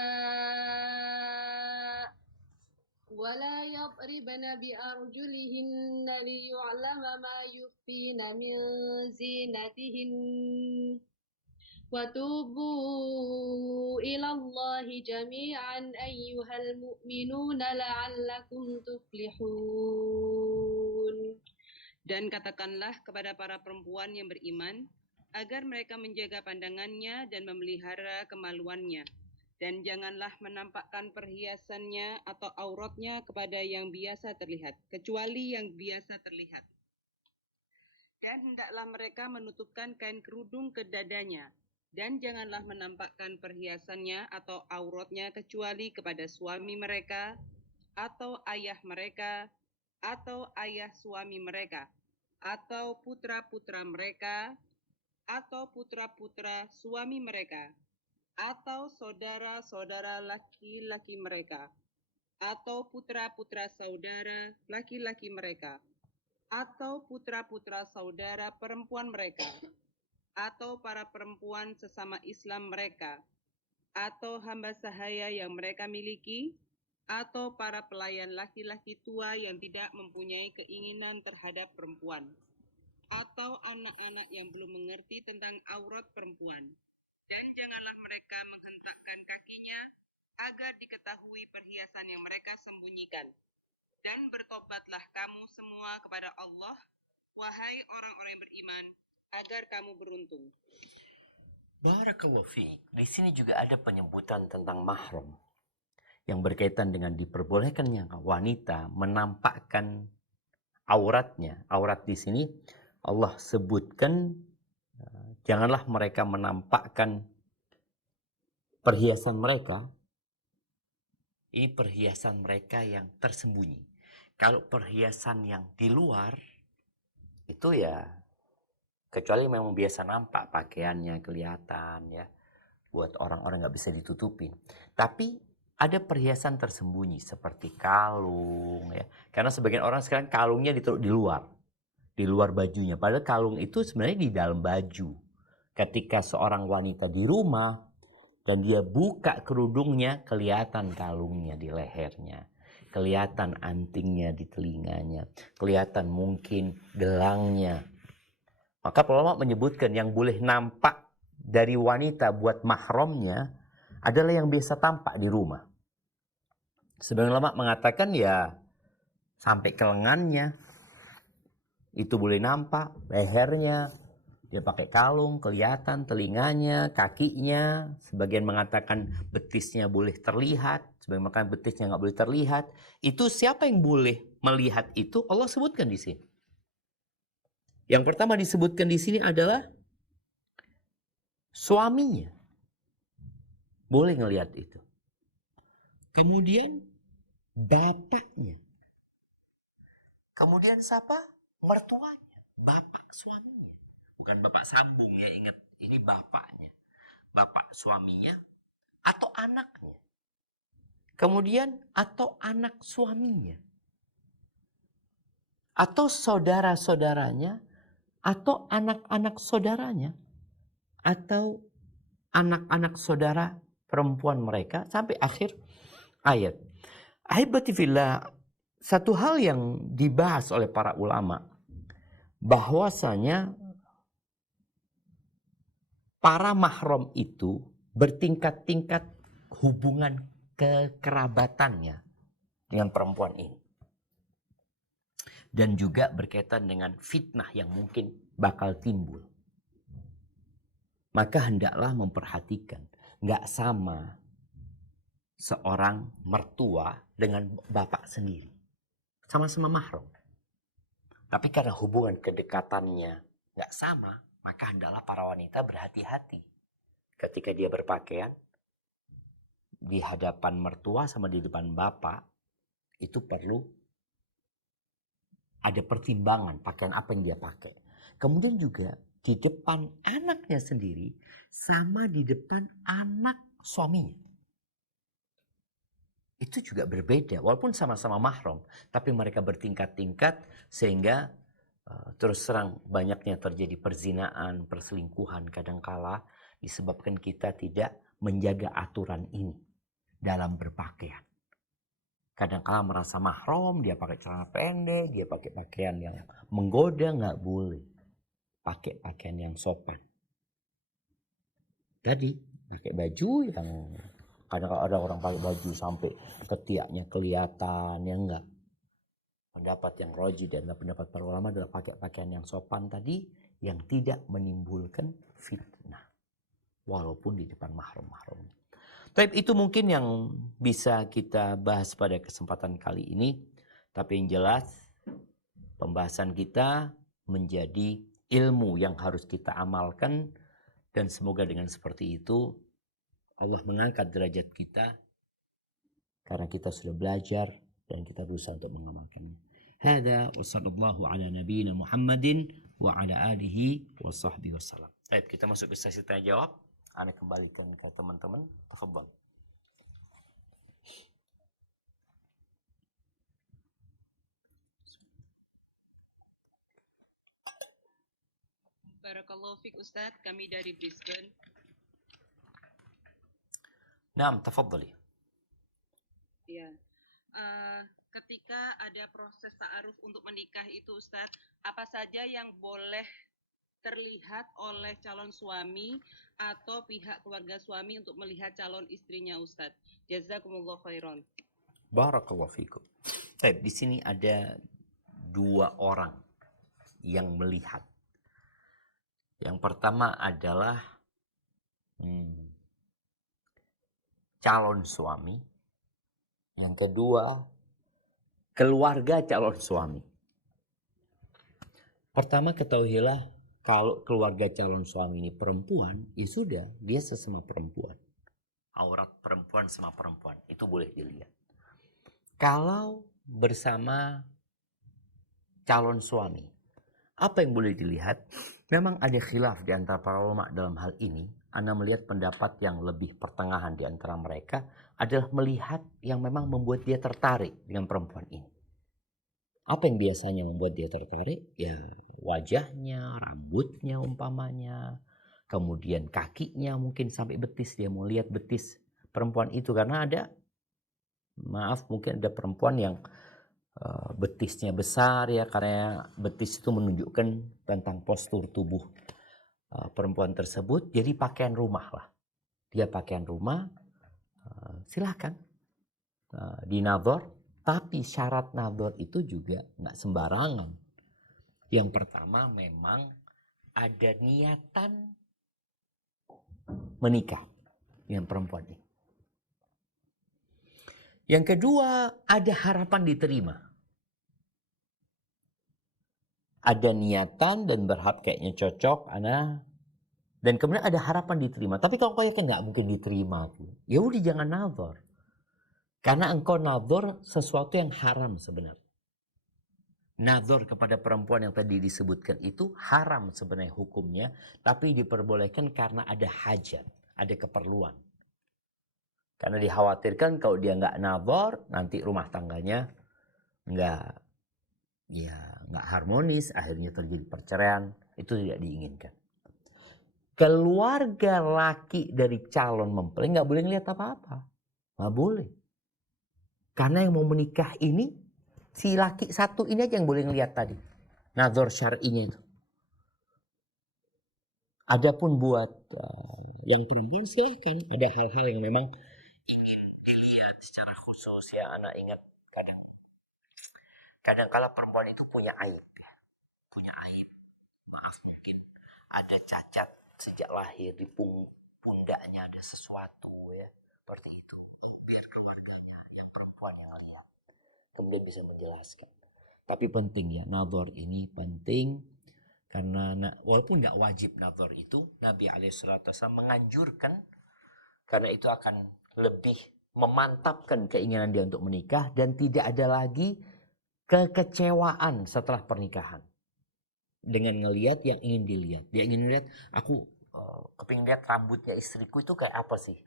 ولا يضربن بأرجلهن ليعلم ما يخفين من زينتهن وتوبوا إلى الله جميعا أيها المؤمنون لعلكم تفلحون. Dan katakanlah kepada para perempuan yang beriman, agar mereka menjaga pandangannya dan memelihara kemaluannya. Dan janganlah menampakkan perhiasannya atau auratnya kepada yang biasa terlihat, kecuali yang biasa terlihat. Dan hendaklah mereka menutupkan kain kerudung ke dadanya. Dan janganlah menampakkan perhiasannya atau auratnya kecuali kepada suami mereka, atau ayah mereka, atau ayah suami mereka, atau putra-putra mereka, atau putra-putra suami mereka, atau saudara-saudara laki-laki mereka, atau putra-putra saudara laki-laki mereka, atau putra-putra saudara perempuan mereka, atau para perempuan sesama Islam mereka, atau hamba sahaya yang mereka miliki, atau para pelayan laki-laki tua yang tidak mempunyai keinginan terhadap perempuan, atau anak-anak yang belum mengerti tentang aurat perempuan. Dan janganlah mereka menghentakkan kakinya agar diketahui perhiasan yang mereka sembunyikan. Dan bertobatlah kamu semua kepada Allah, wahai orang-orang yang beriman, agar kamu beruntung. Barakallahu fiik. Di sini juga ada penyebutan tentang mahram yang berkaitan dengan diperbolehkannya wanita menampakkan auratnya. Aurat di sini Allah sebutkan janganlah mereka menampakkan perhiasan mereka. Ini perhiasan mereka yang tersembunyi. Kalau perhiasan yang di luar itu ya kecuali memang biasa nampak pakaiannya kelihatan ya, buat orang-orang nggak bisa ditutupin. Tapi ada perhiasan tersembunyi seperti kalung ya. Karena sebagian orang sekarang kalungnya ditaruh di luar bajunya. Padahal kalung itu sebenarnya di dalam baju. Ketika seorang wanita di rumah dan dia buka kerudungnya, kelihatan kalungnya di lehernya, kelihatan antingnya di telinganya, kelihatan mungkin gelangnya. Maka ulama menyebutkan yang boleh nampak dari wanita buat mahramnya adalah yang biasa tampak di rumah. Sebagian ulama mengatakan ya sampai ke lengannya itu boleh nampak, lehernya dia pakai kalung, kelihatan telinganya, kakinya. Sebagian mengatakan betisnya boleh terlihat, sebagian mengatakan betisnya nggak boleh terlihat. Itu siapa yang boleh melihat itu? Allah sebutkan di sini. Yang pertama disebutkan di sini adalah suaminya boleh ngelihat itu. Kemudian bapaknya. Kemudian siapa? Mertuanya, bapak suaminya. Bukan bapak sambung ya, ingat ini bapaknya. Bapak suaminya atau anaknya. Kemudian atau anak suaminya. Atau saudara-saudaranya atau anak-anak saudaranya. Atau anak-anak saudara perempuan mereka sampai akhir ayat. Ahibati fillah, satu hal yang dibahas oleh para ulama bahwasanya para mahram itu bertingkat-tingkat hubungan kekerabatannya dengan perempuan ini. Dan juga berkaitan dengan fitnah yang mungkin bakal timbul. Maka hendaklah memperhatikan, nggak sama seorang mertua dengan bapak sendiri. Sama-sama mahram. Tapi karena hubungan kedekatannya nggak sama, maka hendaklah para wanita berhati-hati. Ketika dia berpakaian, di hadapan mertua sama di depan bapak, itu perlu ada pertimbangan pakaian apa yang dia pakai. Kemudian juga di depan anaknya sendiri, sama di depan anak suaminya. Itu juga berbeda, walaupun sama-sama mahram, tapi mereka bertingkat-tingkat sehingga terus terang banyaknya terjadi perzinaan, perselingkuhan kadangkala disebabkan kita tidak menjaga aturan ini dalam berpakaian. Kadangkala merasa mahram, dia pakai celana pendek, dia pakai pakaian yang menggoda, nggak boleh. Pakai pakaian yang sopan. Tadi pakai baju yang kadang ada orang pakai baju sampai ketiaknya kelihatan, ya enggak. Pendapat yang roji dan pendapat para ulama adalah pakai pakaian yang sopan tadi yang tidak menimbulkan fitnah. Walaupun di depan mahram-mahram. Tapi itu mungkin yang bisa kita bahas pada kesempatan kali ini. Tapi yang jelas pembahasan kita menjadi ilmu yang harus kita amalkan. Dan semoga dengan seperti itu Allah mengangkat derajat kita karena kita sudah belajar dan kita berusaha untuk mengamalkannya. Hada wa sallallahu ala nabiyyina Muhammadin wa ala alihi wa sahbihi wasallam. Baik, kita masuk ke sesi tanya jawab. Ana kembalikan ke teman-teman. Tafadhal. Barakallahu fiik Ustadz, kami dari Brisbane. Naam, tafadhali. Ya. Ketika ada proses ta'aruf untuk menikah itu Ustadz, apa saja yang boleh terlihat oleh calon suami atau pihak keluarga suami untuk melihat calon istrinya Ustadz? Jazakumullah khairan. Barakallahu fikum. Baik, di sini ada dua orang yang melihat. Yang pertama adalah calon suami. Yang kedua, keluarga calon suami. Pertama, ketahuilah kalau keluarga calon suami ini perempuan, ya sudah, dia sesama perempuan. Aurat perempuan sama perempuan, itu boleh dilihat. Kalau bersama calon suami, apa yang boleh dilihat? Memang ada khilaf di antara para ulama dalam hal ini. Anda melihat pendapat yang lebih pertengahan di antara mereka adalah melihat yang memang membuat dia tertarik dengan perempuan ini. Apa yang biasanya membuat dia tertarik? Ya wajahnya, rambutnya umpamanya, kemudian kakinya mungkin sampai betis, dia mau lihat betis perempuan itu. Karena ada, maaf, mungkin ada perempuan yang betisnya besar ya, karena betis itu menunjukkan tentang postur tubuh perempuan tersebut. Jadi pakaian rumah lah, dia pakaian rumah, silakan dinadhor. Tapi syarat nadhor itu juga nggak sembarangan. Yang pertama memang ada niatan menikah dengan perempuan ini. Yang kedua, ada harapan diterima. Ada niatan dan berharap kayaknya cocok, dan kemudian ada harapan diterima. Tapi kalau kayaknya nggak mungkin diterima, ya udah jangan nadhor. Karena engkau nadhor sesuatu yang haram sebenarnya. Nadhor kepada perempuan yang tadi disebutkan itu haram sebenarnya hukumnya, tapi diperbolehkan karena ada hajat, ada keperluan. Karena dikhawatirkan kalau dia nggak nadhor, nanti rumah tangganya nggak harmonis, akhirnya terjadi perceraian. Itu tidak diinginkan. Keluarga laki dari calon mempelai nggak boleh ngeliat apa-apa, nggak boleh. Karena yang mau menikah ini, si laki satu ini aja yang boleh ngelihat tadi. Nadhor syar'inya itu. Adapun buat yang perempuan silahkan. Ada hal-hal yang memang ingin dilihat secara khusus ya. Anak ingat kadang-kala perempuan itu punya aib. Punya aib. Maaf, mungkin ada cacat sejak lahir di pundaknya ada sesuatu ya. Seperti itu. Biar keluarganya yang perempuan yang lihat. Kemudian bisa menjelaskan. Tapi penting ya, nadhor ini penting. Karena walaupun nggak wajib nadhor itu, Nabi SAW menganjurkan. Karena itu akan lebih memantapkan keinginan dia untuk menikah. Dan tidak ada lagi kekecewaan setelah pernikahan. Dengan ngelihat yang ingin dilihat. Dia ingin lihat, aku kepingin lihat rambutnya istriku itu kayak apa sih.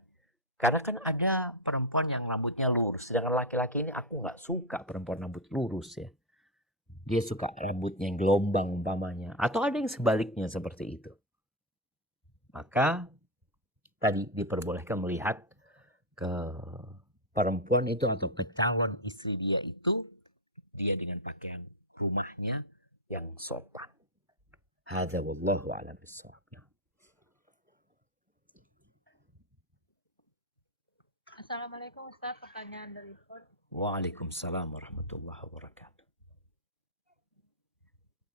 Karena kan ada perempuan yang rambutnya lurus. Sedangkan laki-laki ini aku nggak suka perempuan rambut lurus ya. Dia suka rambutnya yang gelombang umpamanya. Atau ada yang sebaliknya seperti itu. Maka tadi diperbolehkan melihat ke perempuan itu atau ke calon istri dia itu. Dia dengan pakaian rumahnya yang sopan. Hadza wallahu a'lam bissawab. Assalamualaikum Ustaz, pertanyaan dari Ford. Waalaikumsalam warahmatullahi wabarakatuh.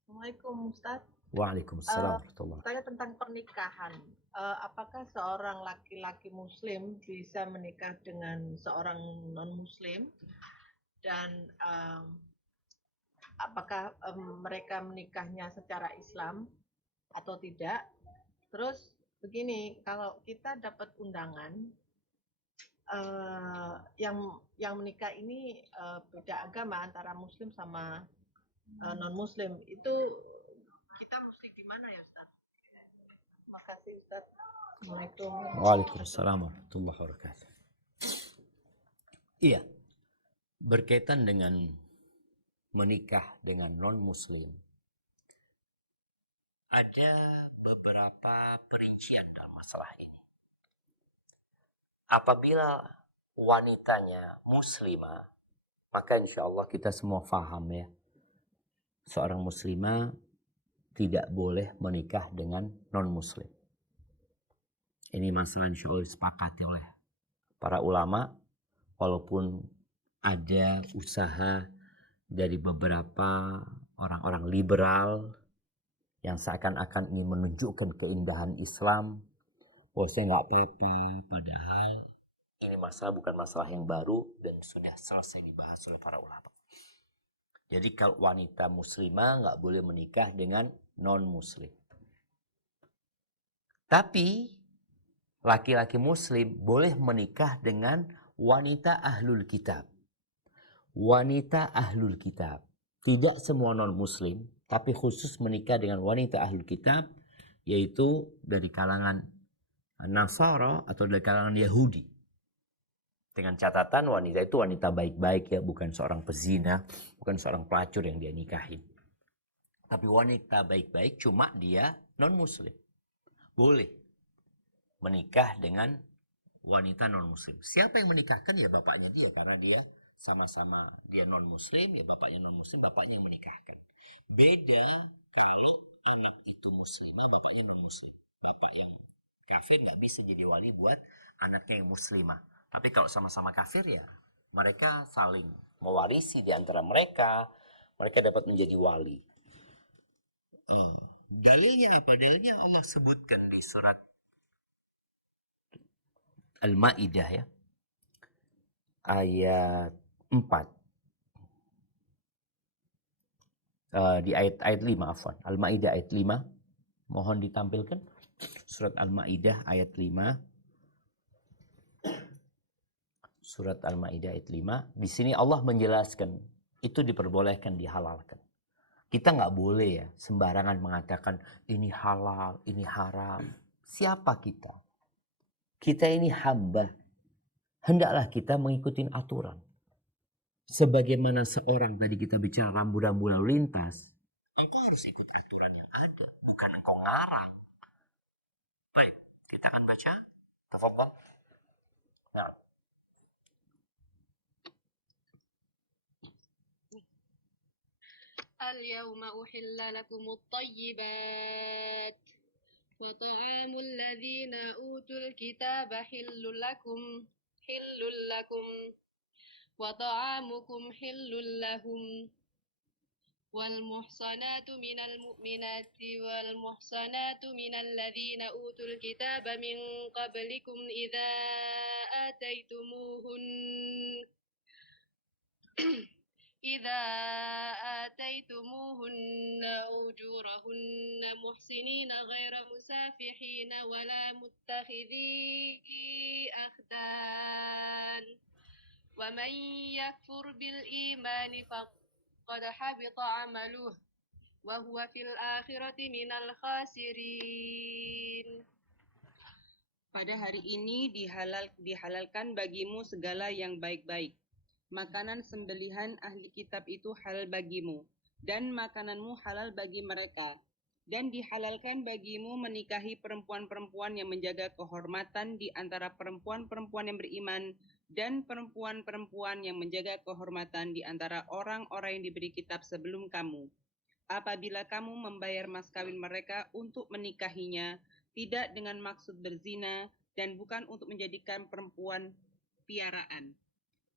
Assalamualaikum Ustaz. Waalaikumsalam warahmatullahi wabarakatuh. Tanya tentang pernikahan. Apakah seorang laki-laki muslim bisa menikah dengan seorang non-muslim? Dan apakah mereka menikahnya secara Islam atau tidak? Terus begini, kalau kita dapat undangan yang menikah ini beda agama antara muslim sama non-muslim, itu kita mesti gimana ya Ustaz? Terima kasih Ustaz. Assalamualaikum. Waalaikumsalam warahmatullahi wabarakatuh. Iya, berkaitan dengan menikah dengan non-muslim, ada beberapa perincian dalam masalah ini. apabila wanitanya muslimah, maka insya Allah kita semua paham ya. Seorang muslimah tidak boleh menikah dengan non-muslim. Ini masalah insya Allah disepakati oleh para ulama, walaupun ada usaha dari beberapa orang-orang liberal yang seakan-akan ingin menunjukkan keindahan Islam, bahwasanya nggak apa-apa, padahal ini masalah bukan masalah yang baru dan sudah selesai dibahas oleh para ulama. Jadi kalau wanita muslimah nggak boleh menikah dengan non-muslim. Tapi laki-laki muslim boleh menikah dengan wanita ahlul kitab. Wanita ahlul kitab. Tidak semua non-muslim, tapi khusus menikah dengan wanita ahlul kitab, yaitu dari kalangan Nasara atau dari kalangan Yahudi. Dengan catatan wanita itu wanita baik-baik ya, bukan seorang pezina, bukan seorang pelacur yang dia nikahin. Tapi wanita baik-baik cuma dia non-muslim. Boleh menikah dengan wanita non-muslim. Siapa yang menikahkan? Ya bapaknya dia, karena dia sama-sama dia non-muslim, ya bapaknya non-muslim, bapaknya yang menikahkan. Beda kalau anak itu muslimah, bapaknya non-muslim. Bapak yang kafir nggak bisa jadi wali buat anaknya yang muslimah. Tapi kalau sama-sama kafir ya mereka saling mewarisi di antara mereka, mereka dapat menjadi wali. Dalilnya apa? Dalilnya Allah sebutkan di surat Al-Ma'idah ya. Ayat 4. Di ayat 5 afwan. Al-Ma'idah ayat 5. Mohon ditampilkan. Surat Al-Ma'idah ayat 5. Surat Al-Ma'idah ayat 5. Di sini Allah menjelaskan itu diperbolehkan, dihalalkan. Kita nggak boleh ya sembarangan mengatakan ini halal, ini haram. Siapa kita? Kita ini hamba. Hendaklah kita mengikuti aturan. Sebagaimana seorang tadi kita bicara rambu-rambu lalu lintas, engkau harus ikut aturan yang ada, bukan engkau ngarang. Baik, kita akan baca. Tafadhal. Nah. اليوم أحل لكم الطيبات وطعام الذين أوتوا الكتاب حل لكم وطعامكم حل لهم والمحصنات من المؤمنات والمحصنات من الذين أوتوا الكتاب من قبلكم إذا آتيتموهن أجورهن محسنين غير مسافحين ولا متخذي أخدان ومن يكفر بالإيمان فقد حبط عمله وهو في الآخرة من الخاسرين. Pada hari ini dihalalkan bagimu segala yang baik-baik. Makanan sembelihan ahli kitab itu halal bagimu, dan makananmu halal bagi mereka. Dan dihalalkan bagimu menikahi perempuan-perempuan yang menjaga kehormatan di antara perempuan-perempuan yang beriman, dan perempuan-perempuan yang menjaga kehormatan di antara orang-orang yang diberi kitab sebelum kamu. Apabila kamu membayar mas kawin mereka untuk menikahinya, tidak dengan maksud berzina, dan bukan untuk menjadikan perempuan piaraan.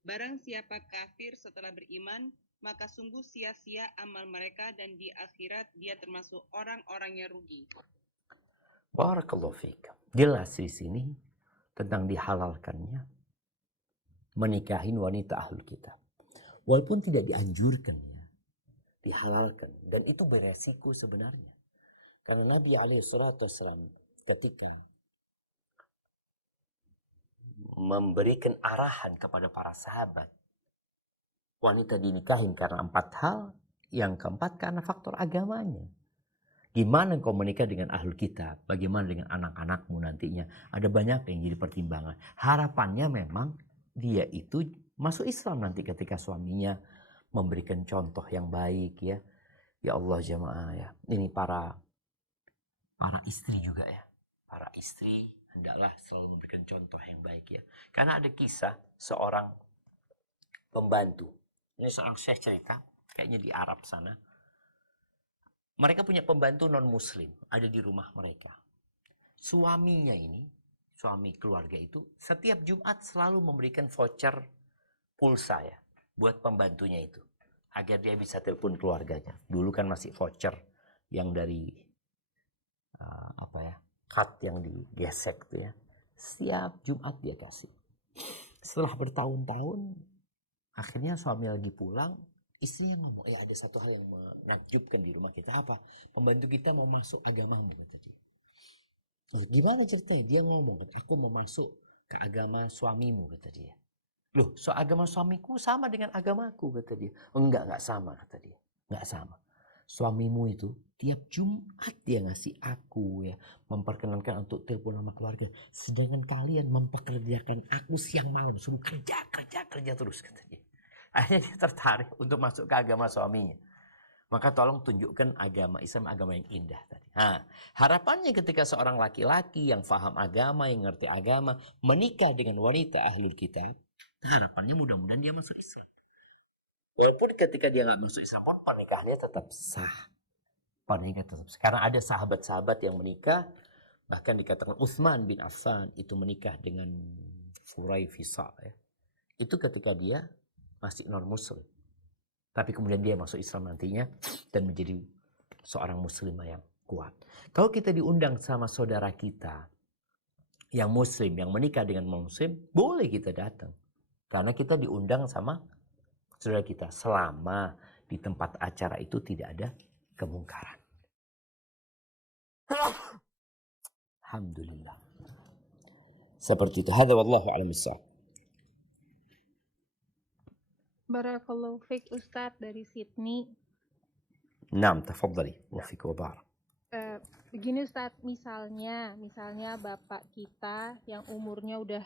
Barang siapa kafir setelah beriman, maka sungguh sia-sia amal mereka dan di akhirat dia termasuk orang-orang yang rugi. Barakallahu fiik. Jelas di sini tentang dihalalkannya menikahin wanita ahlul kitab. Walaupun tidak dianjurkan ya, dihalalkan, dan itu beresiko sebenarnya. Karena Nabi SAW ketika memberikan arahan kepada para sahabat, wanita dinikahin karena 4 hal, yang keempat karena faktor agamanya. Gimana engkau menikah dengan ahlul kitab? Bagaimana dengan anak-anakmu nantinya? Ada banyak yang jadi pertimbangan. Harapannya memang dia itu masuk Islam nanti ketika suaminya memberikan contoh yang baik ya. Ya Allah jamaah ya. Ini para istri juga ya. Para istri hendaklah selalu memberikan contoh yang baik ya. Karena ada kisah seorang pembantu. Ini seorang syekh cerita, kayaknya di Arab sana. Mereka punya pembantu non-muslim, ada di rumah mereka. Suaminya ini, suami keluarga itu, setiap Jumat selalu memberikan voucher pulsa ya, buat pembantunya itu. Agar dia bisa telepon keluarganya. Dulu kan masih voucher yang dari, cut yang digesek tuh ya. Setiap Jumat dia kasih. Setelah bertahun-tahun, akhirnya suami lagi pulang, istrinya ngomong, ya ada satu hal yang menakjubkan di rumah kita. Apa? Pembantu kita mau masuk agamamu, kata dia. Gimana ceritanya? Dia ngomong, aku mau masuk ke agama suamimu, kata dia. Loh, agama suamiku sama dengan agamaku, kata dia. Enggak sama, kata dia. Enggak sama. Suamimu itu tiap Jumat dia ngasih aku ya, memperkenankan untuk telepon sama keluarga. Sedangkan kalian mempekerjakan aku siang malam, suruh kerja terus, kata dia. Akhirnya dia tertarik untuk masuk ke agama suaminya. Maka tolong tunjukkan agama Islam, agama yang indah tadi. Harapannya ketika seorang laki-laki yang faham agama, yang ngerti agama, menikah dengan wanita ahlul kitab, harapannya mudah-mudahan dia masuk Islam. Walaupun ketika dia nggak masuk Islam pun pernikahannya tetap sah. Karena ada sahabat-sahabat yang menikah, bahkan dikatakan Utsman bin Affan itu menikah dengan Furaifisa ya. Itu ketika dia masih non-muslim. Tapi kemudian dia masuk Islam nantinya dan menjadi seorang muslimah yang kuat. Kalau kita diundang sama saudara kita yang muslim, yang menikah dengan muslim, boleh kita datang. Karena kita diundang sama saudara kita selama di tempat acara itu tidak ada kemungkaran. Alhamdulillah. Seperti itu. Hadza wallahu a'lam bissawab. Barakallahu fiik Ustadz dari Sydney. Naam, tafadhali. Wa fik wa barak. Begini Ustadz, misalnya bapak kita yang umurnya udah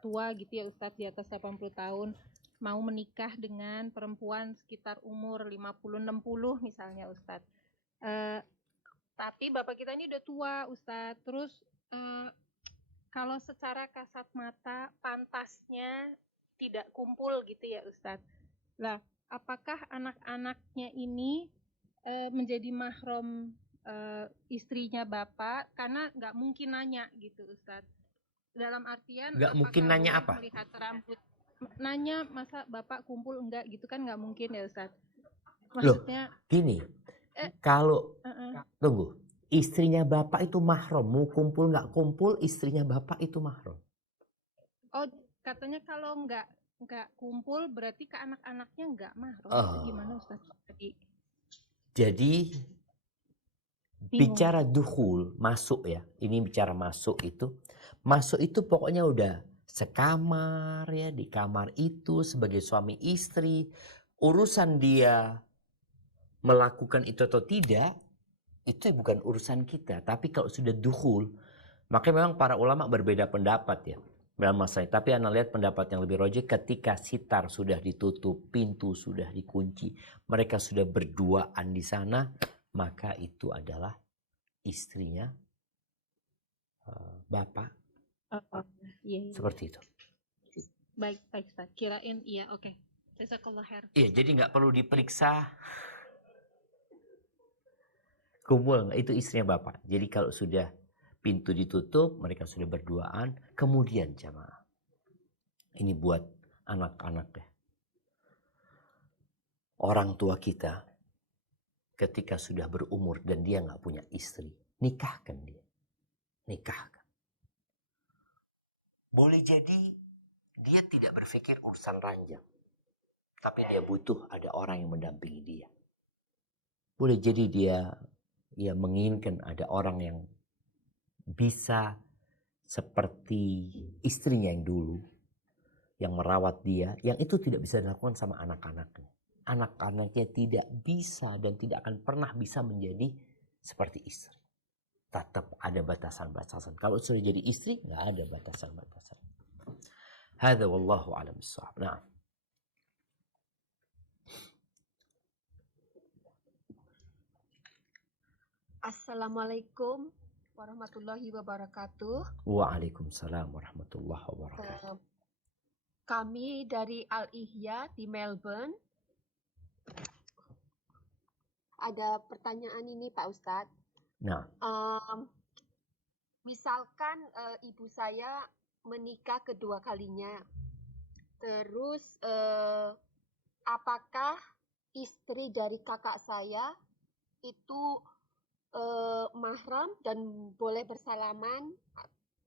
tua gitu ya Ustadz, di atas 80 tahun, mau menikah dengan perempuan sekitar umur 50-60 misalnya Ustadz. Tapi bapak kita ini udah tua Ustadz, terus kalau secara kasat mata pantasnya tidak kumpul gitu ya Ustadz. Nah, apakah anak-anaknya ini menjadi mahram istrinya bapak? Karena nggak mungkin nanya gitu Ustadz. Dalam artian nggak mungkin nanya apa? Melihat rambut, nanya masa bapak kumpul enggak gitu kan nggak mungkin ya Ustadz. Maksudnya loh, gini, kalau tunggu, istrinya bapak itu mahram, mau kumpul nggak kumpul, istrinya bapak itu mahram. Oh, katanya kalau nggak kumpul berarti ke anak-anaknya nggak mahram. Itu gimana Ustaz? Jadi bicara dukhul, masuk ya. Ini bicara masuk itu. Masuk itu pokoknya udah sekamar ya, di kamar itu sebagai suami istri. Urusan dia melakukan itu atau tidak, itu bukan urusan kita. Tapi kalau sudah dukhul, maka memang para ulama berbeda pendapat ya dalam masalah. Tapi Anda lihat pendapat yang lebih rajih, ketika sitar sudah ditutup, pintu sudah dikunci, mereka sudah berduaan di sana, maka itu adalah istrinya bapak. Iya. Seperti itu. Baik, Ustaz. Kirain iya, oke. Jazakallah khair. Iya, jadi nggak perlu diperiksa kumpul nggak, itu istrinya bapak. Jadi kalau sudah pintu ditutup, mereka sudah berduaan, kemudian jamaah. Ini buat anak-anak ya. Orang tua kita ketika sudah berumur dan dia nggak punya istri, nikahkan dia. Nikahkan. Boleh jadi dia tidak berpikir urusan ranjang, tapi dia butuh ada orang yang mendampingi dia. Boleh jadi dia menginginkan ada orang yang bisa seperti istrinya yang dulu, yang merawat dia, yang itu tidak bisa dilakukan sama anak-anaknya. Anak-anaknya tidak bisa dan tidak akan pernah bisa menjadi seperti istri. Tetap ada batasan-batasan. Kalau sudah jadi istri, nggak ada batasan-batasan. Hadza wallahu a'lam bissawab. Nah. Assalamualaikum warahmatullahi wabarakatuh. Waalaikumsalam warahmatullahi wabarakatuh. Kami dari Al-Ihya di Melbourne. Ada pertanyaan ini Pak Ustadz. Nah, Misalkan ibu saya menikah kedua kalinya, terus apakah istri dari kakak saya itu mahram dan boleh bersalaman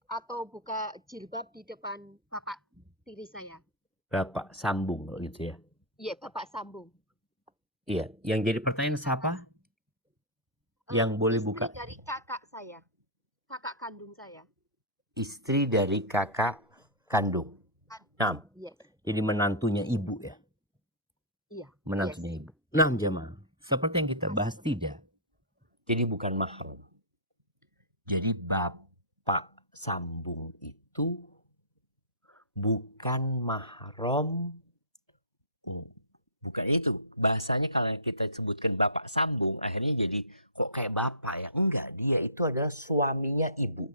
atau buka jilbab di depan bapak tiri saya? Bapak sambung kalau gitu ya. Iya, bapak sambung. Iya, yang jadi pertanyaan siapa? Yang boleh Istri buka? dari kakak saya, kakak kandung saya. Istri dari kakak kandung. Nah, Yes. jadi menantunya ibu ya. Iya. Menantunya ibu. Nah, jemaah, seperti yang kita bahas tidak. Jadi bukan mahram. Jadi bapak sambung itu bukan mahram. Bukan itu. Bahasanya kalau kita sebutkan bapak sambung, akhirnya jadi kok kayak bapak ya. Enggak, dia itu adalah suaminya ibu.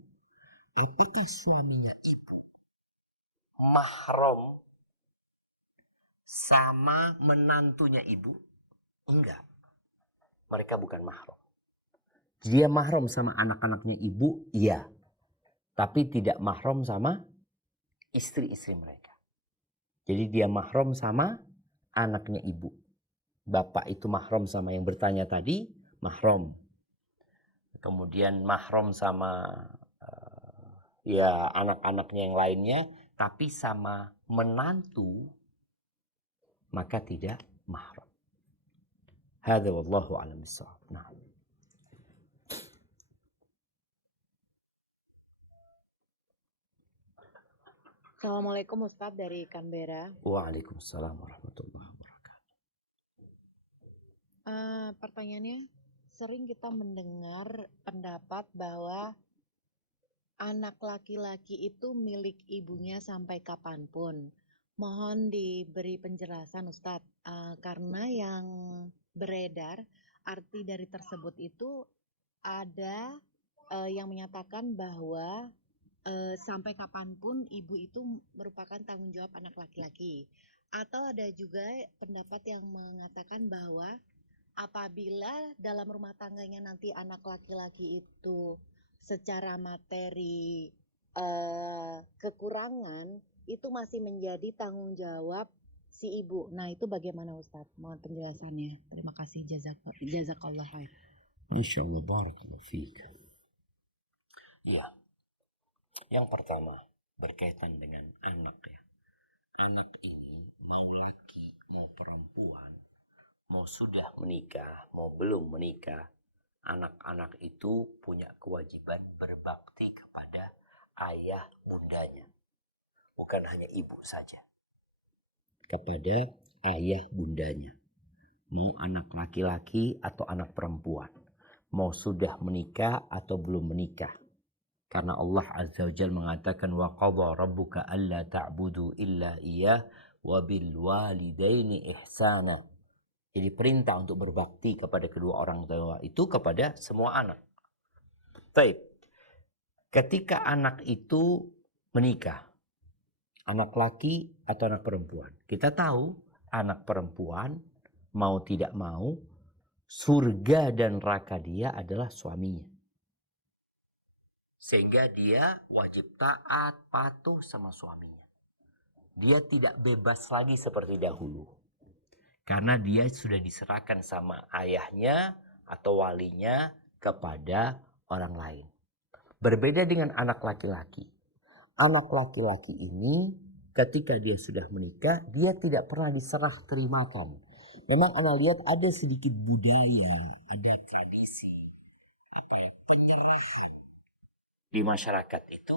Apakah suaminya ibu mahram sama menantunya ibu? Enggak. Mereka bukan mahram. Dia mahram sama anak-anaknya ibu, iya. Tapi tidak mahram sama istri-istri mereka. Jadi dia mahram sama anaknya ibu. Bapak itu mahram sama yang bertanya tadi, mahram. Kemudian mahram sama ya anak-anaknya yang lainnya, tapi sama menantu maka tidak mahram. Hadza wallahu a'lam bissawab. Nah. Assalamualaikum Ustadz dari Canberra. Waalaikumsalam warahmatullahi wabarakatuh. Pertanyaannya, sering kita mendengar pendapat bahwa anak laki-laki itu milik ibunya sampai kapanpun. Mohon diberi penjelasan Ustadz, karena yang beredar arti dari tersebut itu ada yang menyatakan bahwa sampai kapanpun ibu itu merupakan tanggung jawab anak laki-laki. Atau ada juga pendapat yang mengatakan bahwa apabila dalam rumah tangganya nanti anak laki-laki itu secara materi kekurangan, itu masih menjadi tanggung jawab si ibu. Nah, itu bagaimana Ustadz? Mohon penjelasannya. Terima kasih. Jazakallah khair. Insyaallah barakallahu fiik. Iya. Yang pertama berkaitan dengan anak ya. Anak ini mau laki, mau perempuan, mau sudah menikah, mau belum menikah, anak-anak itu punya kewajiban berbakti kepada ayah bundanya. Bukan hanya ibu saja. Kepada ayah bundanya. Mau anak laki-laki atau anak perempuan. Mau sudah menikah atau belum menikah. Karena Allah Azza wa Jalla mengatakan wa qadha rabbuka alla ta'budu illa iyyah wa bil walidaini ihsana. Jadi perintah untuk berbakti kepada kedua orang tua itu kepada semua anak. Baik. Ketika anak itu menikah, anak laki atau anak perempuan. Kita tahu anak perempuan mau tidak mau surga dan neraka dia adalah suaminya. Sehingga dia wajib taat, patuh sama suaminya. Dia tidak bebas lagi seperti dahulu. Karena dia sudah diserahkan sama ayahnya atau walinya kepada orang lain. Berbeda dengan anak laki-laki. Anak laki-laki ini ketika dia sudah menikah, dia tidak pernah diserah terimakan. Memang Anda lihat ada sedikit budaya, ada tradisi, penyerahan di masyarakat itu.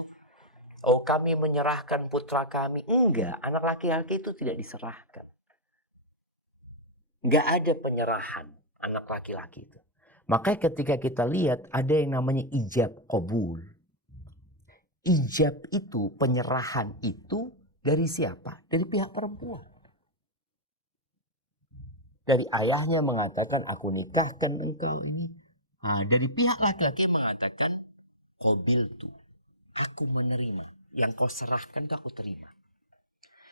Oh, kami menyerahkan putra kami. Enggak, anak laki-laki itu tidak diserahkan. Enggak ada penyerahan anak laki-laki itu. Makanya ketika kita lihat ada yang namanya ijab qabul. Ijab itu, penyerahan itu dari siapa? Dari pihak perempuan. Dari ayahnya mengatakan aku nikahkan engkau ini. Nah, dari pihak laki-laki mengatakan qabiltu. Aku menerima. Yang kau serahkan itu aku terima.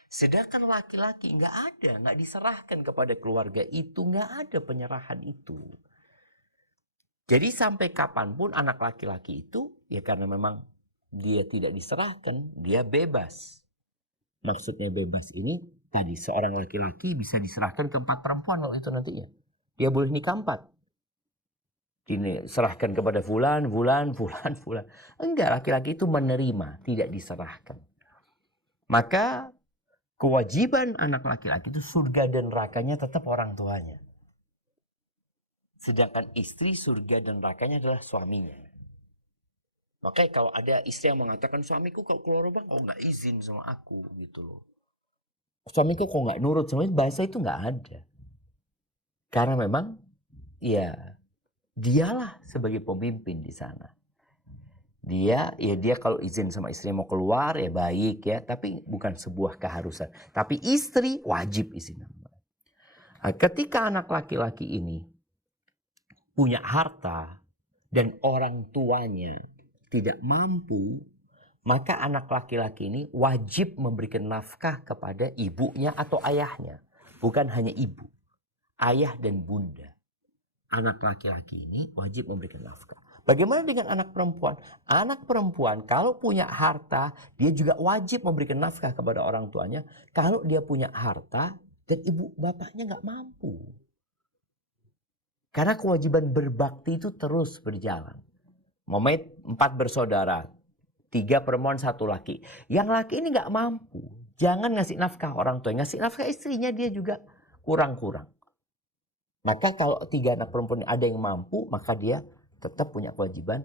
Sedangkan laki-laki nggak diserahkan kepada keluarga itu, nggak ada penyerahan itu. Jadi sampai kapanpun anak laki-laki itu, ya karena memang dia tidak diserahkan, dia bebas. Maksudnya bebas ini, tadi seorang laki-laki bisa diserahkan ke 4 perempuan kalau itu nantinya. Dia boleh nikah 4. Ini serahkan kepada fulan. Enggak, laki-laki itu menerima, tidak diserahkan. Maka kewajiban anak laki-laki itu surga dan nerakanya tetap orang tuanya. Sedangkan istri surga dan nerakanya adalah suaminya. Makanya kalau ada istri yang mengatakan suamiku kalau keluar rumah kok nggak izin sama aku gitu loh. Suamiku kok nggak nurut sama itu, bahasa itu nggak ada. Karena memang ya dialah sebagai pemimpin di sana. Dia kalau izin sama istri mau keluar ya baik ya, tapi bukan sebuah keharusan. Tapi istri wajib izin. Nah, ketika anak laki-laki ini punya harta dan orang tuanya tidak mampu, maka anak laki-laki ini wajib memberikan nafkah kepada ibunya atau ayahnya. Bukan hanya ibu, ayah dan bunda. Anak laki-laki ini wajib memberikan nafkah. Bagaimana dengan anak perempuan? Anak perempuan kalau punya harta, dia juga wajib memberikan nafkah kepada orang tuanya. Kalau dia punya harta dan ibu bapaknya nggak mampu. Karena kewajiban berbakti itu terus berjalan. Momet 4 bersaudara, 3 perempuan 1 laki. Yang laki ini nggak mampu. Jangan ngasih nafkah orang tua, ngasih nafkah istrinya dia juga kurang-kurang. Maka kalau 3 anak perempuan ada yang mampu, maka dia tetap punya kewajiban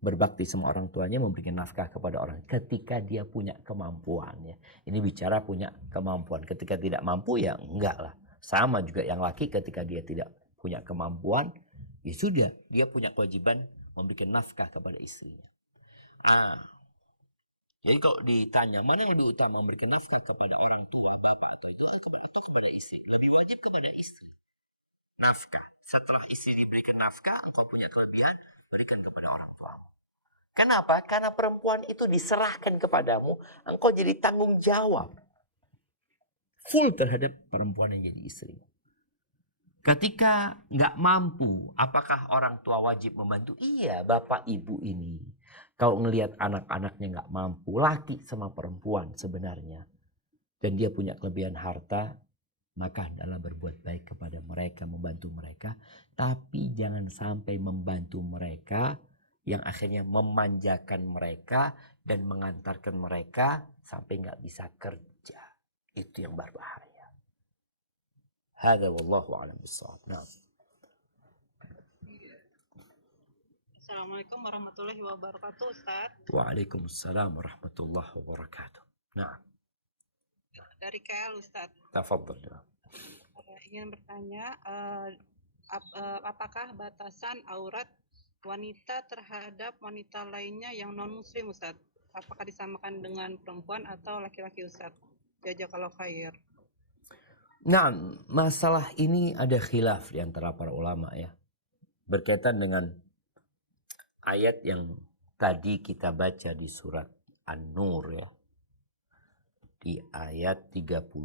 berbakti sama orang tuanya, memberikan nafkah kepada orang ketika dia punya kemampuan. Ya. Ini bicara punya kemampuan. Ketika tidak mampu ya enggak lah. Sama juga yang laki ketika dia tidak punya kemampuan, ya sudah dia punya kewajiban memberikan nafkah kepada istrinya. Jadi kalau ditanya mana yang lebih utama, memberikan nafkah kepada orang tua, bapak atau kepada istri, lebih wajib kepada istri. Nafkah. Setelah istri diberikan nafkah, engkau punya kelebihan, berikan kepada orang tua. Kenapa? Karena perempuan itu diserahkan kepadamu, engkau jadi tanggung jawab full terhadap perempuan yang jadi istri. Ketika nggak mampu, apakah orang tua wajib membantu? Iya, bapak ibu ini. Kalau ngelihat anak-anaknya nggak mampu, laki sama perempuan sebenarnya, dan dia punya kelebihan harta, maka adalah berbuat baik kepada mereka, membantu mereka. Tapi jangan sampai membantu mereka yang akhirnya memanjakan mereka dan mengantarkan mereka sampai nggak bisa kerja. Itu yang berbahaya. Hada wallahu a'lam bissawab. Nah. Assalamualaikum warahmatullahi wabarakatuh, Ustaz. Waalaikumsalam warahmatullahi wabarakatuh. Nah. Dari KL, Ustaz. Tafadhal. Ingin bertanya, apakah batasan aurat wanita terhadap wanita lainnya yang non-muslim, Ustaz? Apakah disamakan dengan perempuan atau laki-laki, Ustaz? Jazakallahu khair. Nah, masalah ini ada khilaf di antara para ulama ya. Berkaitan dengan ayat yang tadi kita baca di surat An-Nur ya. Di ayat 31.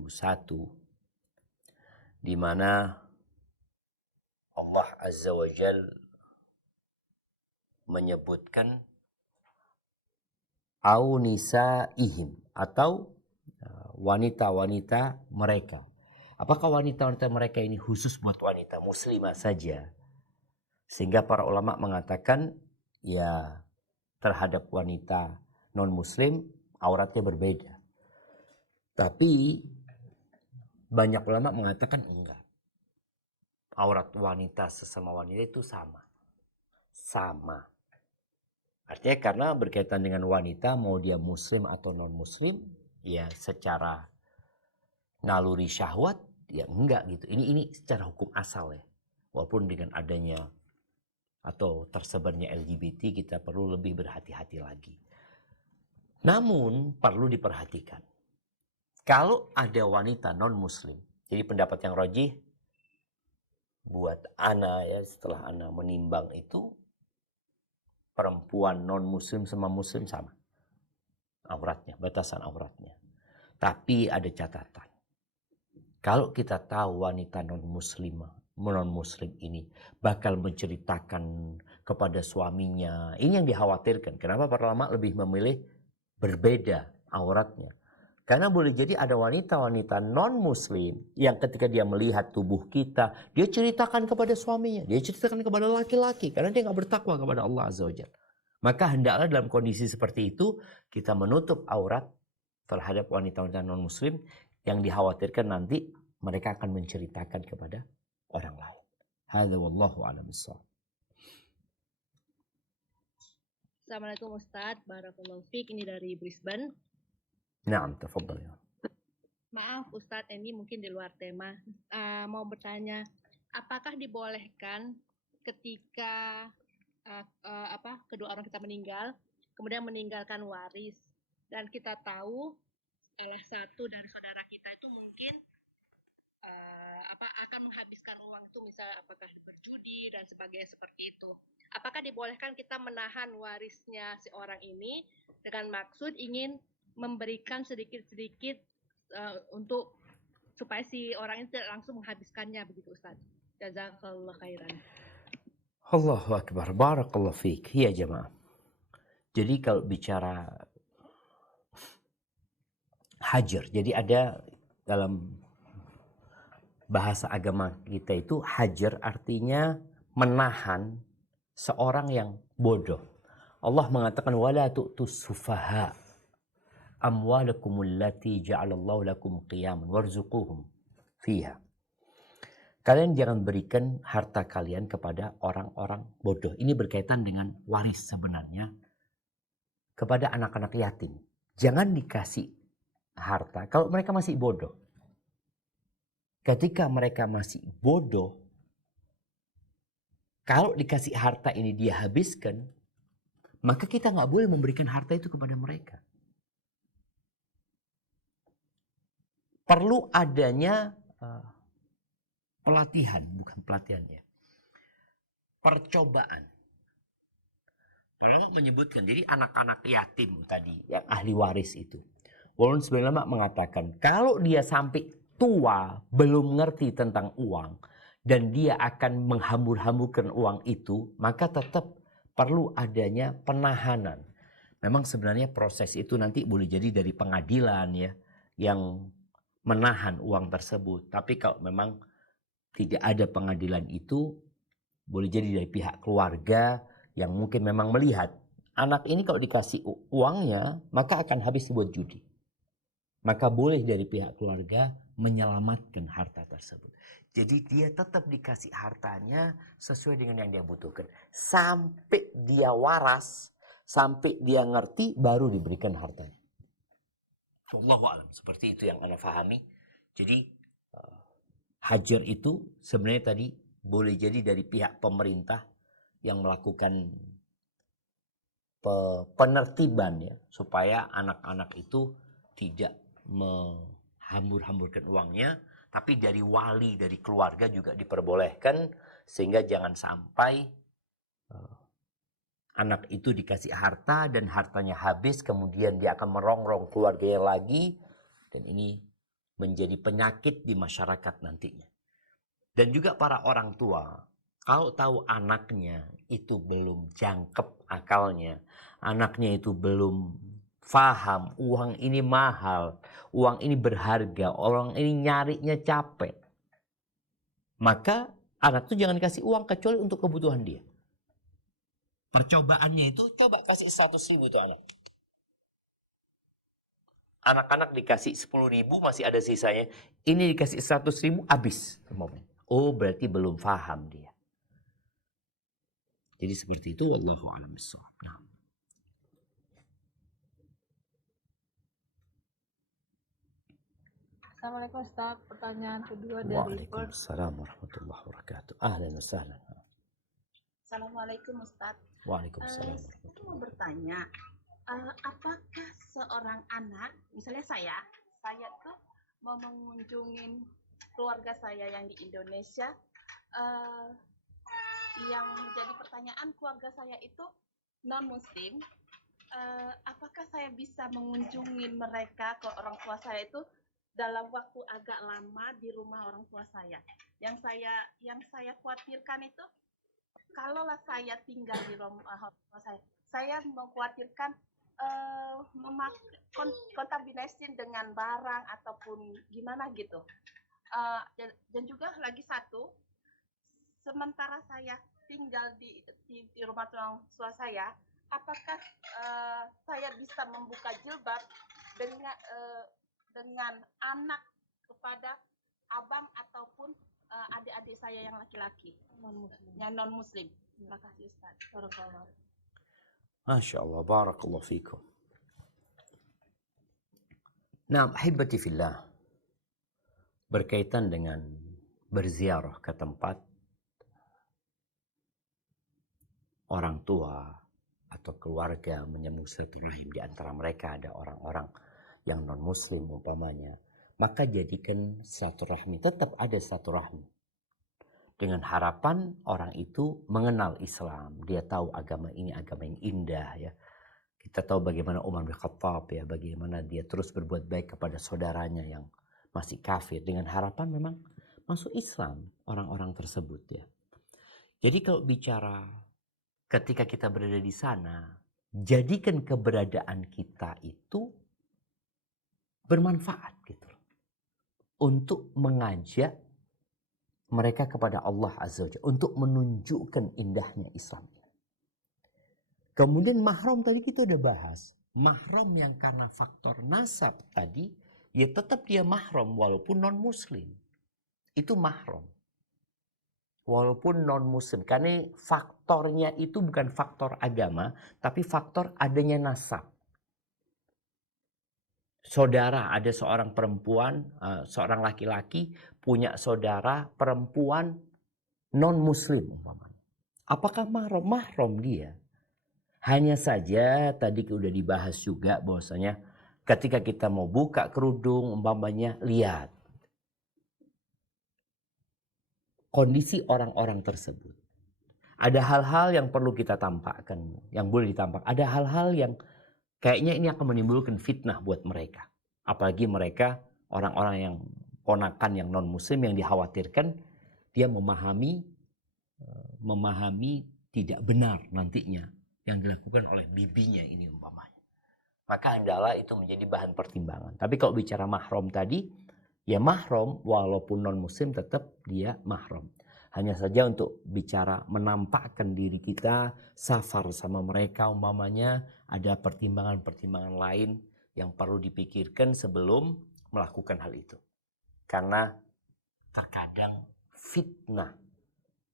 Di mana Allah Azza wa Jal menyebutkan au nisaihim atau wanita-wanita mereka. Apakah wanita-wanita mereka ini khusus buat wanita muslimah saja? Sehingga para ulama mengatakan ya terhadap wanita non-muslim auratnya berbeda. Tapi banyak ulama mengatakan enggak. Aurat wanita sesama wanita itu sama. Sama. Artinya karena berkaitan dengan wanita mau dia muslim atau non-muslim ya secara naluri syahwat ya enggak gitu. Ini secara hukum asal ya. Walaupun dengan adanya atau tersebarnya LGBT kita perlu lebih berhati-hati lagi. Namun perlu diperhatikan. Kalau ada wanita non-muslim, jadi pendapat yang rajih buat ana ya setelah ana menimbang itu perempuan non-muslim sama muslim sama. Auratnya, batasan auratnya. Tapi ada catatan. Kalau kita tahu wanita non-muslim ini bakal menceritakan kepada suaminya, ini yang dikhawatirkan. Kenapa para ulama lebih memilih berbeda auratnya? Karena boleh jadi ada wanita-wanita non-muslim yang ketika dia melihat tubuh kita, dia ceritakan kepada suaminya, dia ceritakan kepada laki-laki karena dia nggak bertakwa kepada Allah Azza wa Jalla. Maka hendaklah dalam kondisi seperti itu kita menutup aurat terhadap wanita-wanita non-muslim yang dikhawatirkan nanti mereka akan menceritakan kepada orang lain. Hadza wallahu a'lam bissawab. Assalamualaikum Ustadz, Barakallahu Fiik, ini dari Brisbane. Naam, tafadhal ya. Maaf Ustadz, ini mungkin di luar tema. Mau bertanya, apakah dibolehkan ketika kedua orang kita meninggal, kemudian meninggalkan waris, dan kita tahu salah satu dari saudara kita itu mungkin akan menghabiskan uang itu, misalnya apakah berjudi dan sebagainya seperti itu. Apakah dibolehkan kita menahan warisnya si orang ini dengan maksud ingin memberikan sedikit-sedikit untuk supaya si orang ini tidak langsung menghabiskannya, begitu Ustaz? Jazakallah khairan. Allahu Akbar, barakallahu fiik. Ya jemaah. Jadi kalau bicara hajar, jadi ada dalam bahasa agama kita itu hajar artinya menahan seorang yang bodoh. Allah mengatakan wala tu'tus sufaha amwalakum allati ja'alallahu lakum qiyaman warzuquhum fiha. Kalian jangan berikan harta kalian kepada orang-orang bodoh. Ini berkaitan dengan waris sebenarnya kepada anak-anak yatim. Jangan dikasih harta kalau mereka masih bodoh. Ketika mereka masih bodoh, kalau dikasih harta ini dia habiskan, maka kita nggak boleh memberikan harta itu kepada mereka. Perlu adanya pelatihan, bukan pelatihan ya, percobaan. Lalu menyebutkan, jadi anak-anak yatim tadi, yang ahli waris itu. Walaupun sebenarnya mengatakan, kalau dia sampai tua belum ngerti tentang uang dan dia akan menghambur-hamburkan uang itu, maka tetap perlu adanya penahanan. Memang sebenarnya proses itu nanti boleh jadi dari pengadilan ya yang menahan uang tersebut. Tapi kalau memang tidak ada pengadilan itu, boleh jadi dari pihak keluarga yang mungkin memang melihat anak ini kalau dikasih uangnya maka akan habis buat judi. Maka boleh dari pihak keluarga menyelamatkan harta tersebut. Jadi dia tetap dikasih hartanya sesuai dengan yang dia butuhkan. Sampai dia waras, sampai dia ngerti, baru diberikan hartanya. Wallahu a'lam. Seperti itu yang anda fahami. Jadi hajar itu sebenarnya tadi boleh jadi dari pihak pemerintah yang melakukan penertiban ya, supaya anak-anak itu tidak menghambur-hamburkan uangnya, tapi dari wali, dari keluarga juga diperbolehkan, sehingga jangan sampai anak itu dikasih harta dan hartanya habis, kemudian dia akan merongrong keluarganya lagi, dan ini menjadi penyakit di masyarakat nantinya. Dan juga para orang tua, kalau tahu anaknya itu belum jangkep akalnya, anaknya itu belum faham uang ini mahal, uang ini berharga, orang ini nyarinya capek, maka anak itu jangan kasih uang kecuali untuk kebutuhan dia. Percobaannya itu coba kasih 100.000 itu anak. Anak-anak dikasih 10.000 masih ada sisanya, ini dikasih 100.000 habis. Oh berarti belum faham dia. Jadi seperti itu, wallahu a'lam bishawab. Nah. Assalamualaikum Ustaz. Pertanyaan kedua dari Waalaikumsalam warahmatullahi wabarakatuh. Ahlan wa sahlan. Assalamualaikum Ustaz. Waalaikumsalam. Saya mau bertanya, apakah seorang anak, misalnya saya tuh mau mengunjungi keluarga saya yang di Indonesia, yang jadi pertanyaan keluarga saya itu non-muslim, apakah saya bisa mengunjungi mereka ke orang tua saya itu dalam waktu agak lama di rumah orang tua saya? Yang saya khawatirkan itu, kalaulah saya tinggal di rumah orang tua saya mengkhawatirkan kontaminasi dengan barang ataupun gimana gitu. Dan juga lagi satu, sementara saya tinggal di rumah orang tua saya, apakah saya bisa membuka jilbab dengan anak kepada abang ataupun adik-adik saya yang laki-laki, yang non-muslim. Terima kasih Ustaz. Masya Allah, barakallahu fikum. Nah, ahibati fillah, berkaitan dengan berziarah ke tempat orang tua atau keluarga menyambung silaturahim, di antara mereka ada orang-orang yang non-muslim umpamanya, maka jadikan silaturahmi, tetap ada silaturahmi. Dengan harapan orang itu mengenal Islam, dia tahu agama ini agama yang indah ya. Kita tahu bagaimana Umar bin Khattab ya, bagaimana dia terus berbuat baik kepada saudaranya yang masih kafir, dengan harapan memang masuk Islam orang-orang tersebut ya. Jadi kalau bicara ketika kita berada di sana, jadikan keberadaan kita itu bermanfaat gitu untuk mengajak mereka kepada Allah Azza wa Jalla, untuk menunjukkan indahnya Islam. Kemudian mahram tadi kita udah bahas. Mahram yang karena faktor nasab tadi, ya tetap dia mahram walaupun non-muslim. Itu mahram. Walaupun non-muslim. Karena faktornya itu bukan faktor agama, tapi faktor adanya nasab. Saudara, ada seorang perempuan, seorang laki-laki punya saudara perempuan non-muslim umpamanya. Apakah mahram? Mahram dia. Hanya saja tadi sudah dibahas juga bahwasanya ketika kita mau buka kerudung umpamanya, lihat kondisi orang-orang tersebut. Ada hal-hal yang perlu kita tampakkan, yang boleh ditampak. Ada hal-hal yang kayaknya ini akan menimbulkan fitnah buat mereka. Apalagi mereka orang-orang yang ponakan yang non-muslim yang dikhawatirkan dia memahami tidak benar nantinya yang dilakukan oleh bibinya ini umpamanya. Maka hendaklah itu menjadi bahan pertimbangan. Tapi kalau bicara mahram tadi, ya mahram walaupun non-muslim tetap dia mahram. Hanya saja untuk bicara menampakkan diri kita safar sama mereka umpamanya, ada pertimbangan-pertimbangan lain yang perlu dipikirkan sebelum melakukan hal itu. Karena terkadang fitnah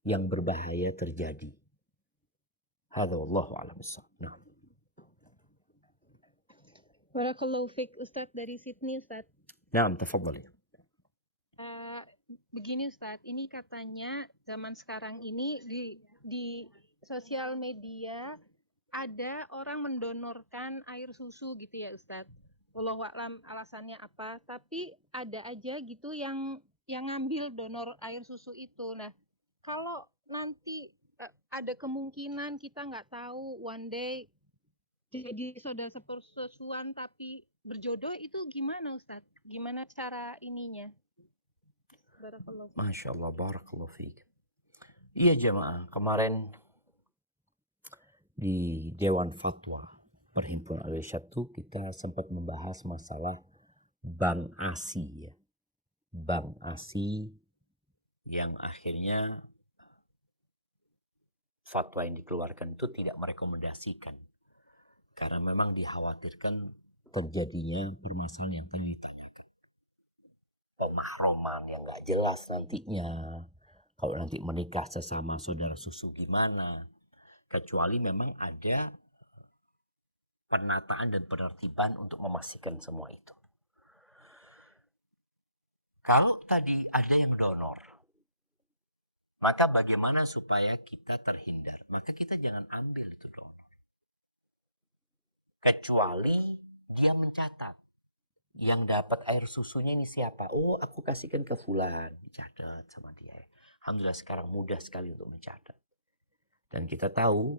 yang berbahaya terjadi. Hadza wallahu a'lam bissawab. Nah. Barakallahu fiik Ustadz dari Sydney Ustadz. Naam, tafadhali. Begini Ustadz, ini katanya zaman sekarang ini di sosial media ada orang mendonorkan air susu gitu ya Ustadz. Wallahu a'lam alasannya apa, tapi ada aja gitu yang ngambil donor air susu itu. Nah, kalau nanti ada kemungkinan kita nggak tahu one day jadi saudara sepersusuan tapi berjodoh, itu gimana Ustadz? Gimana cara ininya? Barakallahu. Masya Allah, barakallahu fiik. Iya jemaah, kemarin di Dewan Fatwa Perhimpunan Al-Irsyad kita sempat membahas masalah Bank ASI ya. Bank ASI yang akhirnya fatwa yang dikeluarkan itu tidak merekomendasikan. Karena memang dikhawatirkan terjadinya permasalahan yang tadi ditanyakan. Pemahroman yang gak jelas nantinya. Kalau nanti menikah sesama saudara susu gimana. Kecuali memang ada penataan dan penertiban untuk memastikan semua itu. Kalau tadi ada yang donor, maka bagaimana supaya kita terhindar? Maka kita jangan ambil itu donor. Kecuali dia mencatat. Yang dapat air susunya ini siapa? Oh, aku kasihkan ke fulan. Dicatat sama dia. Alhamdulillah sekarang mudah sekali untuk mencatat. Dan kita tahu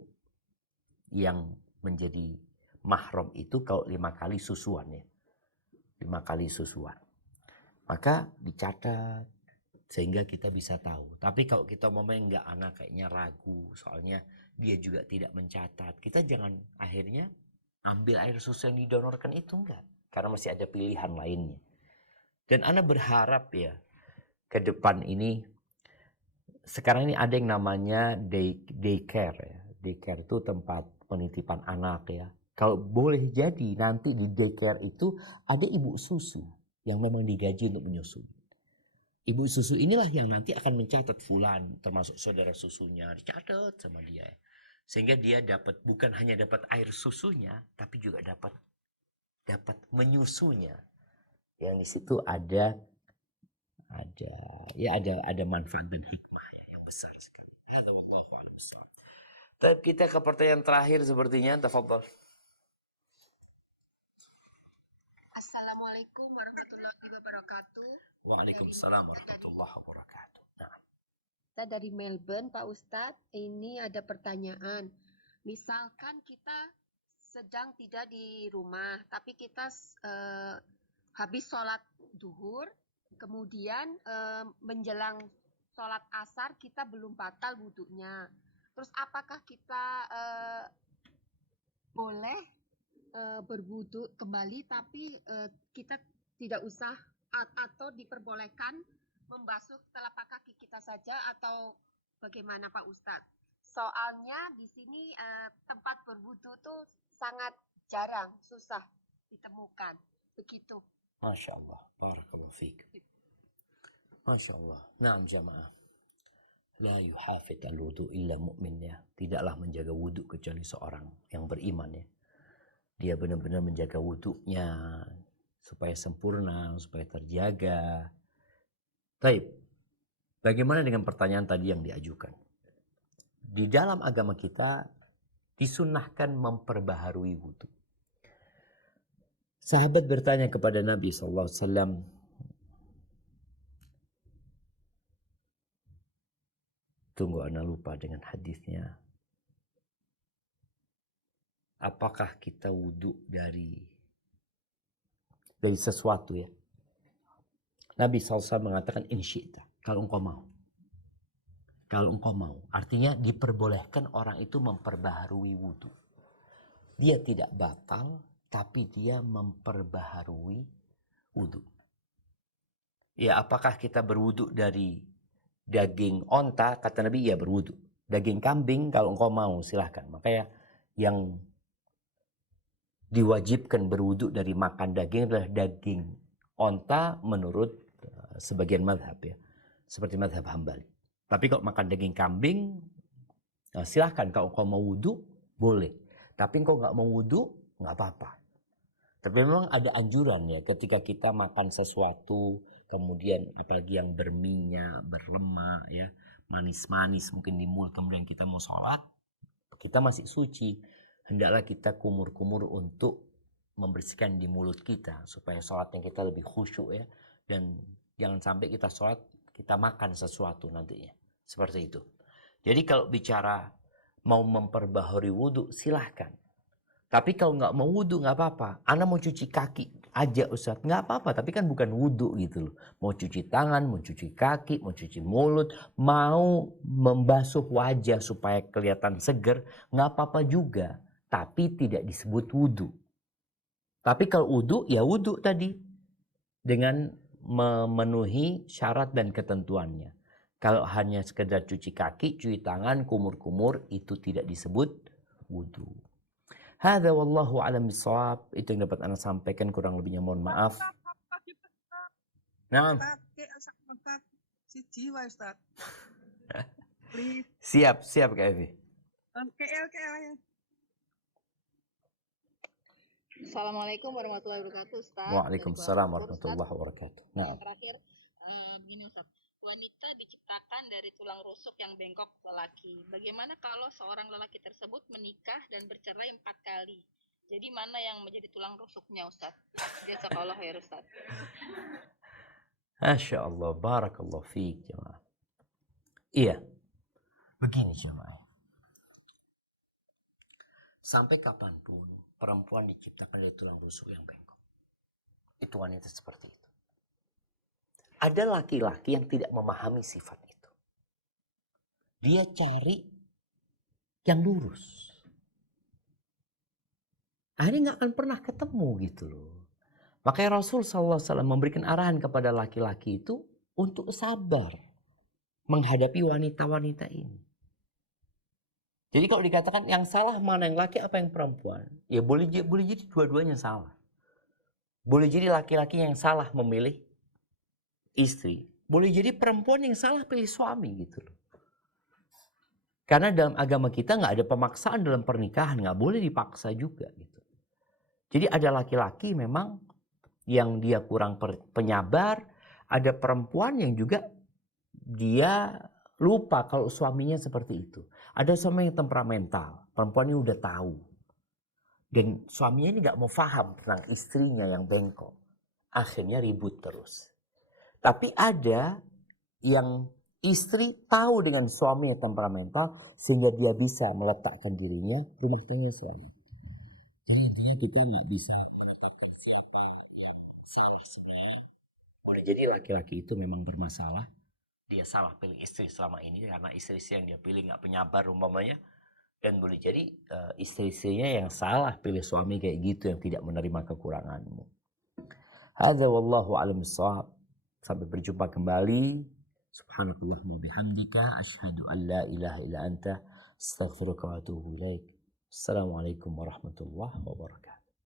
yang menjadi mahram itu kalau 5 kali susuan ya. 5 kali susuan. Maka dicatat sehingga kita bisa tahu. Tapi kalau kita nggak, anak kayaknya ragu soalnya dia juga tidak mencatat. Kita jangan akhirnya ambil air susu yang didonorkan itu, enggak. Karena masih ada pilihan lainnya. Dan Ana berharap ya ke depan ini, sekarang ini ada yang namanya daycare ya. Daycare itu tempat penitipan anak ya. Kalau boleh jadi nanti di daycare itu ada ibu susu yang memang digaji untuk menyusui. Ibu susu inilah yang nanti akan mencatat fulan, termasuk saudara susunya, dicatat sama dia. Sehingga dia dapat, bukan hanya dapat air susunya, tapi juga dapat menyusunya. Yang di situ ada manfaat dan hikmah ya, yang besar sekali. Hadza wallahu a'lam bissawab. Kita ke pertanyaan terakhir sepertinya, tafadhol. Assalamualaikum warahmatullahi wabarakatuh. Waalaikumsalam warahmatullahi wabarakatuh. Nah. Kita dari Melbourne, Pak Ustadz. Ini ada pertanyaan. Misalkan kita sedang tidak di rumah, tapi kita habis sholat duhur, kemudian menjelang sholat asar kita belum batal wudhunya. Terus apakah kita boleh berwudhu kembali, tapi kita tidak usah atau diperbolehkan membasuh telapak kaki kita saja, atau bagaimana Pak Ustadz? Soalnya di sini tempat berwudhu tuh sangat jarang, susah ditemukan. Begitu. Masya Allah, barakallahu fiik. Masya Allah. Naam jamaah. La yuhafid al-wudu illa mu'min ya. Tidaklah menjaga wudu kecuali seorang yang beriman ya. Dia benar-benar menjaga wudunya supaya sempurna, supaya terjaga. Baik. Bagaimana dengan pertanyaan tadi yang diajukan? Di dalam agama kita disunnahkan memperbaharui wudu. Sahabat bertanya kepada Nabi SAW, tunggu ana lupa dengan hadisnya. Apakah kita wudu dari sesuatu ya? Nabi SAW mengatakan insyi'ta, kalau engkau mau. Kalau engkau mau. Artinya diperbolehkan orang itu memperbaharui wudu. Dia tidak batal, tapi dia memperbaharui wudu. Ya, apakah kita berwudu dari daging onta? Kata Nabi, ya berwudu. Daging kambing kalau engkau mau silahkan. Makanya yang diwajibkan berwudu dari makan daging adalah daging onta menurut sebagian madhab ya. Seperti madhab Hambali. Tapi kalau makan daging kambing, silahkan. Kalau engkau mau wudu, boleh. Tapi engkau nggak mau wudu, nggak apa-apa. Tapi memang ada anjuran ya, ketika kita makan sesuatu, kemudian apalagi yang berminyak, berlemak ya, manis-manis mungkin di mulut, kemudian kita mau sholat, kita masih suci. Hendaklah kita kumur-kumur untuk membersihkan di mulut kita, supaya sholatnya kita lebih khusyuk ya. Dan jangan sampai kita sholat, kita makan sesuatu nantinya. Seperti itu. Jadi kalau bicara mau memperbaharui wudu, silahkan. Tapi kalau nggak mau wudu nggak apa-apa. Anda mau cuci kaki aja Ustaz, nggak apa-apa. Tapi kan bukan wudu gitu loh. Mau cuci tangan, mau cuci kaki, mau cuci mulut, mau membasuh wajah supaya kelihatan seger, nggak apa-apa juga. Tapi tidak disebut wudu. Tapi kalau wudu ya wudu tadi dengan memenuhi syarat dan ketentuannya. Kalau hanya sekedar cuci kaki, cuci tangan, kumur-kumur, itu tidak disebut wudu. Hadza wallahu a'lam bishawab. Itu yang dapat Anda sampaikan, kurang lebihnya mohon maaf. Nah. Siap Kak Evi. Assalamualaikum warahmatullahi wabarakatuh, Ustaz. Waalaikumsalam warahmatullahi wabarakatuh. Nah. Terakhir, begini Ustaz. Wanita diciptakan dari tulang rusuk yang bengkok lelaki. Bagaimana kalau seorang lelaki tersebut menikah dan bercerai 4 kali? Jadi mana yang menjadi tulang rusuknya, Ustaz? Jazakallah khair, Ustaz. Masya Allah, barakallah fiik jemaah. Iya, begini jemaah. Sampai kapanpun perempuan diciptakan dari tulang rusuk yang bengkok. Itu wanita seperti itu. Ada laki-laki yang tidak memahami sifat itu. Dia cari yang lurus. Akhirnya gak akan pernah ketemu gitu loh. Makanya Rasul SAW memberikan arahan kepada laki-laki itu untuk sabar menghadapi wanita-wanita ini. Jadi kalau dikatakan yang salah mana yang laki apa yang perempuan, ya boleh jadi dua-duanya salah. Boleh jadi laki-laki yang salah memilih istri, boleh jadi perempuan yang salah pilih suami gitu loh. Karena dalam agama kita nggak ada pemaksaan dalam pernikahan, nggak boleh dipaksa juga gitu. Jadi ada laki-laki memang yang dia kurang penyabar, ada perempuan yang juga dia lupa kalau suaminya seperti itu. Ada suami yang temperamental, perempuan ini udah tahu. Dan suaminya ini gak mau paham tentang istrinya yang bengkok. Akhirnya ribut terus. Tapi ada yang istri tahu dengan suami yang temperamental sehingga dia bisa meletakkan dirinya rumah tangga suami. Jadi kita gak bisa mengatakan siapa yang salah sebenarnya. Boleh jadi laki-laki itu memang bermasalah. Dia salah pilih istri selama ini karena istri-istri yang dia pilih gak penyabar umpamanya. Dan boleh jadi istri-istrinya yang salah pilih suami kayak gitu yang tidak menerima kekuranganmu. Hadza wallahu a'lam bissawab. Sampai berjumpa kembali. Subhanakallahumma bihamdika asyhadu an la ilaha illa anta astaghfiruka wa atubu ilaik. Assalamualaikum warahmatullahi wabarakatuh.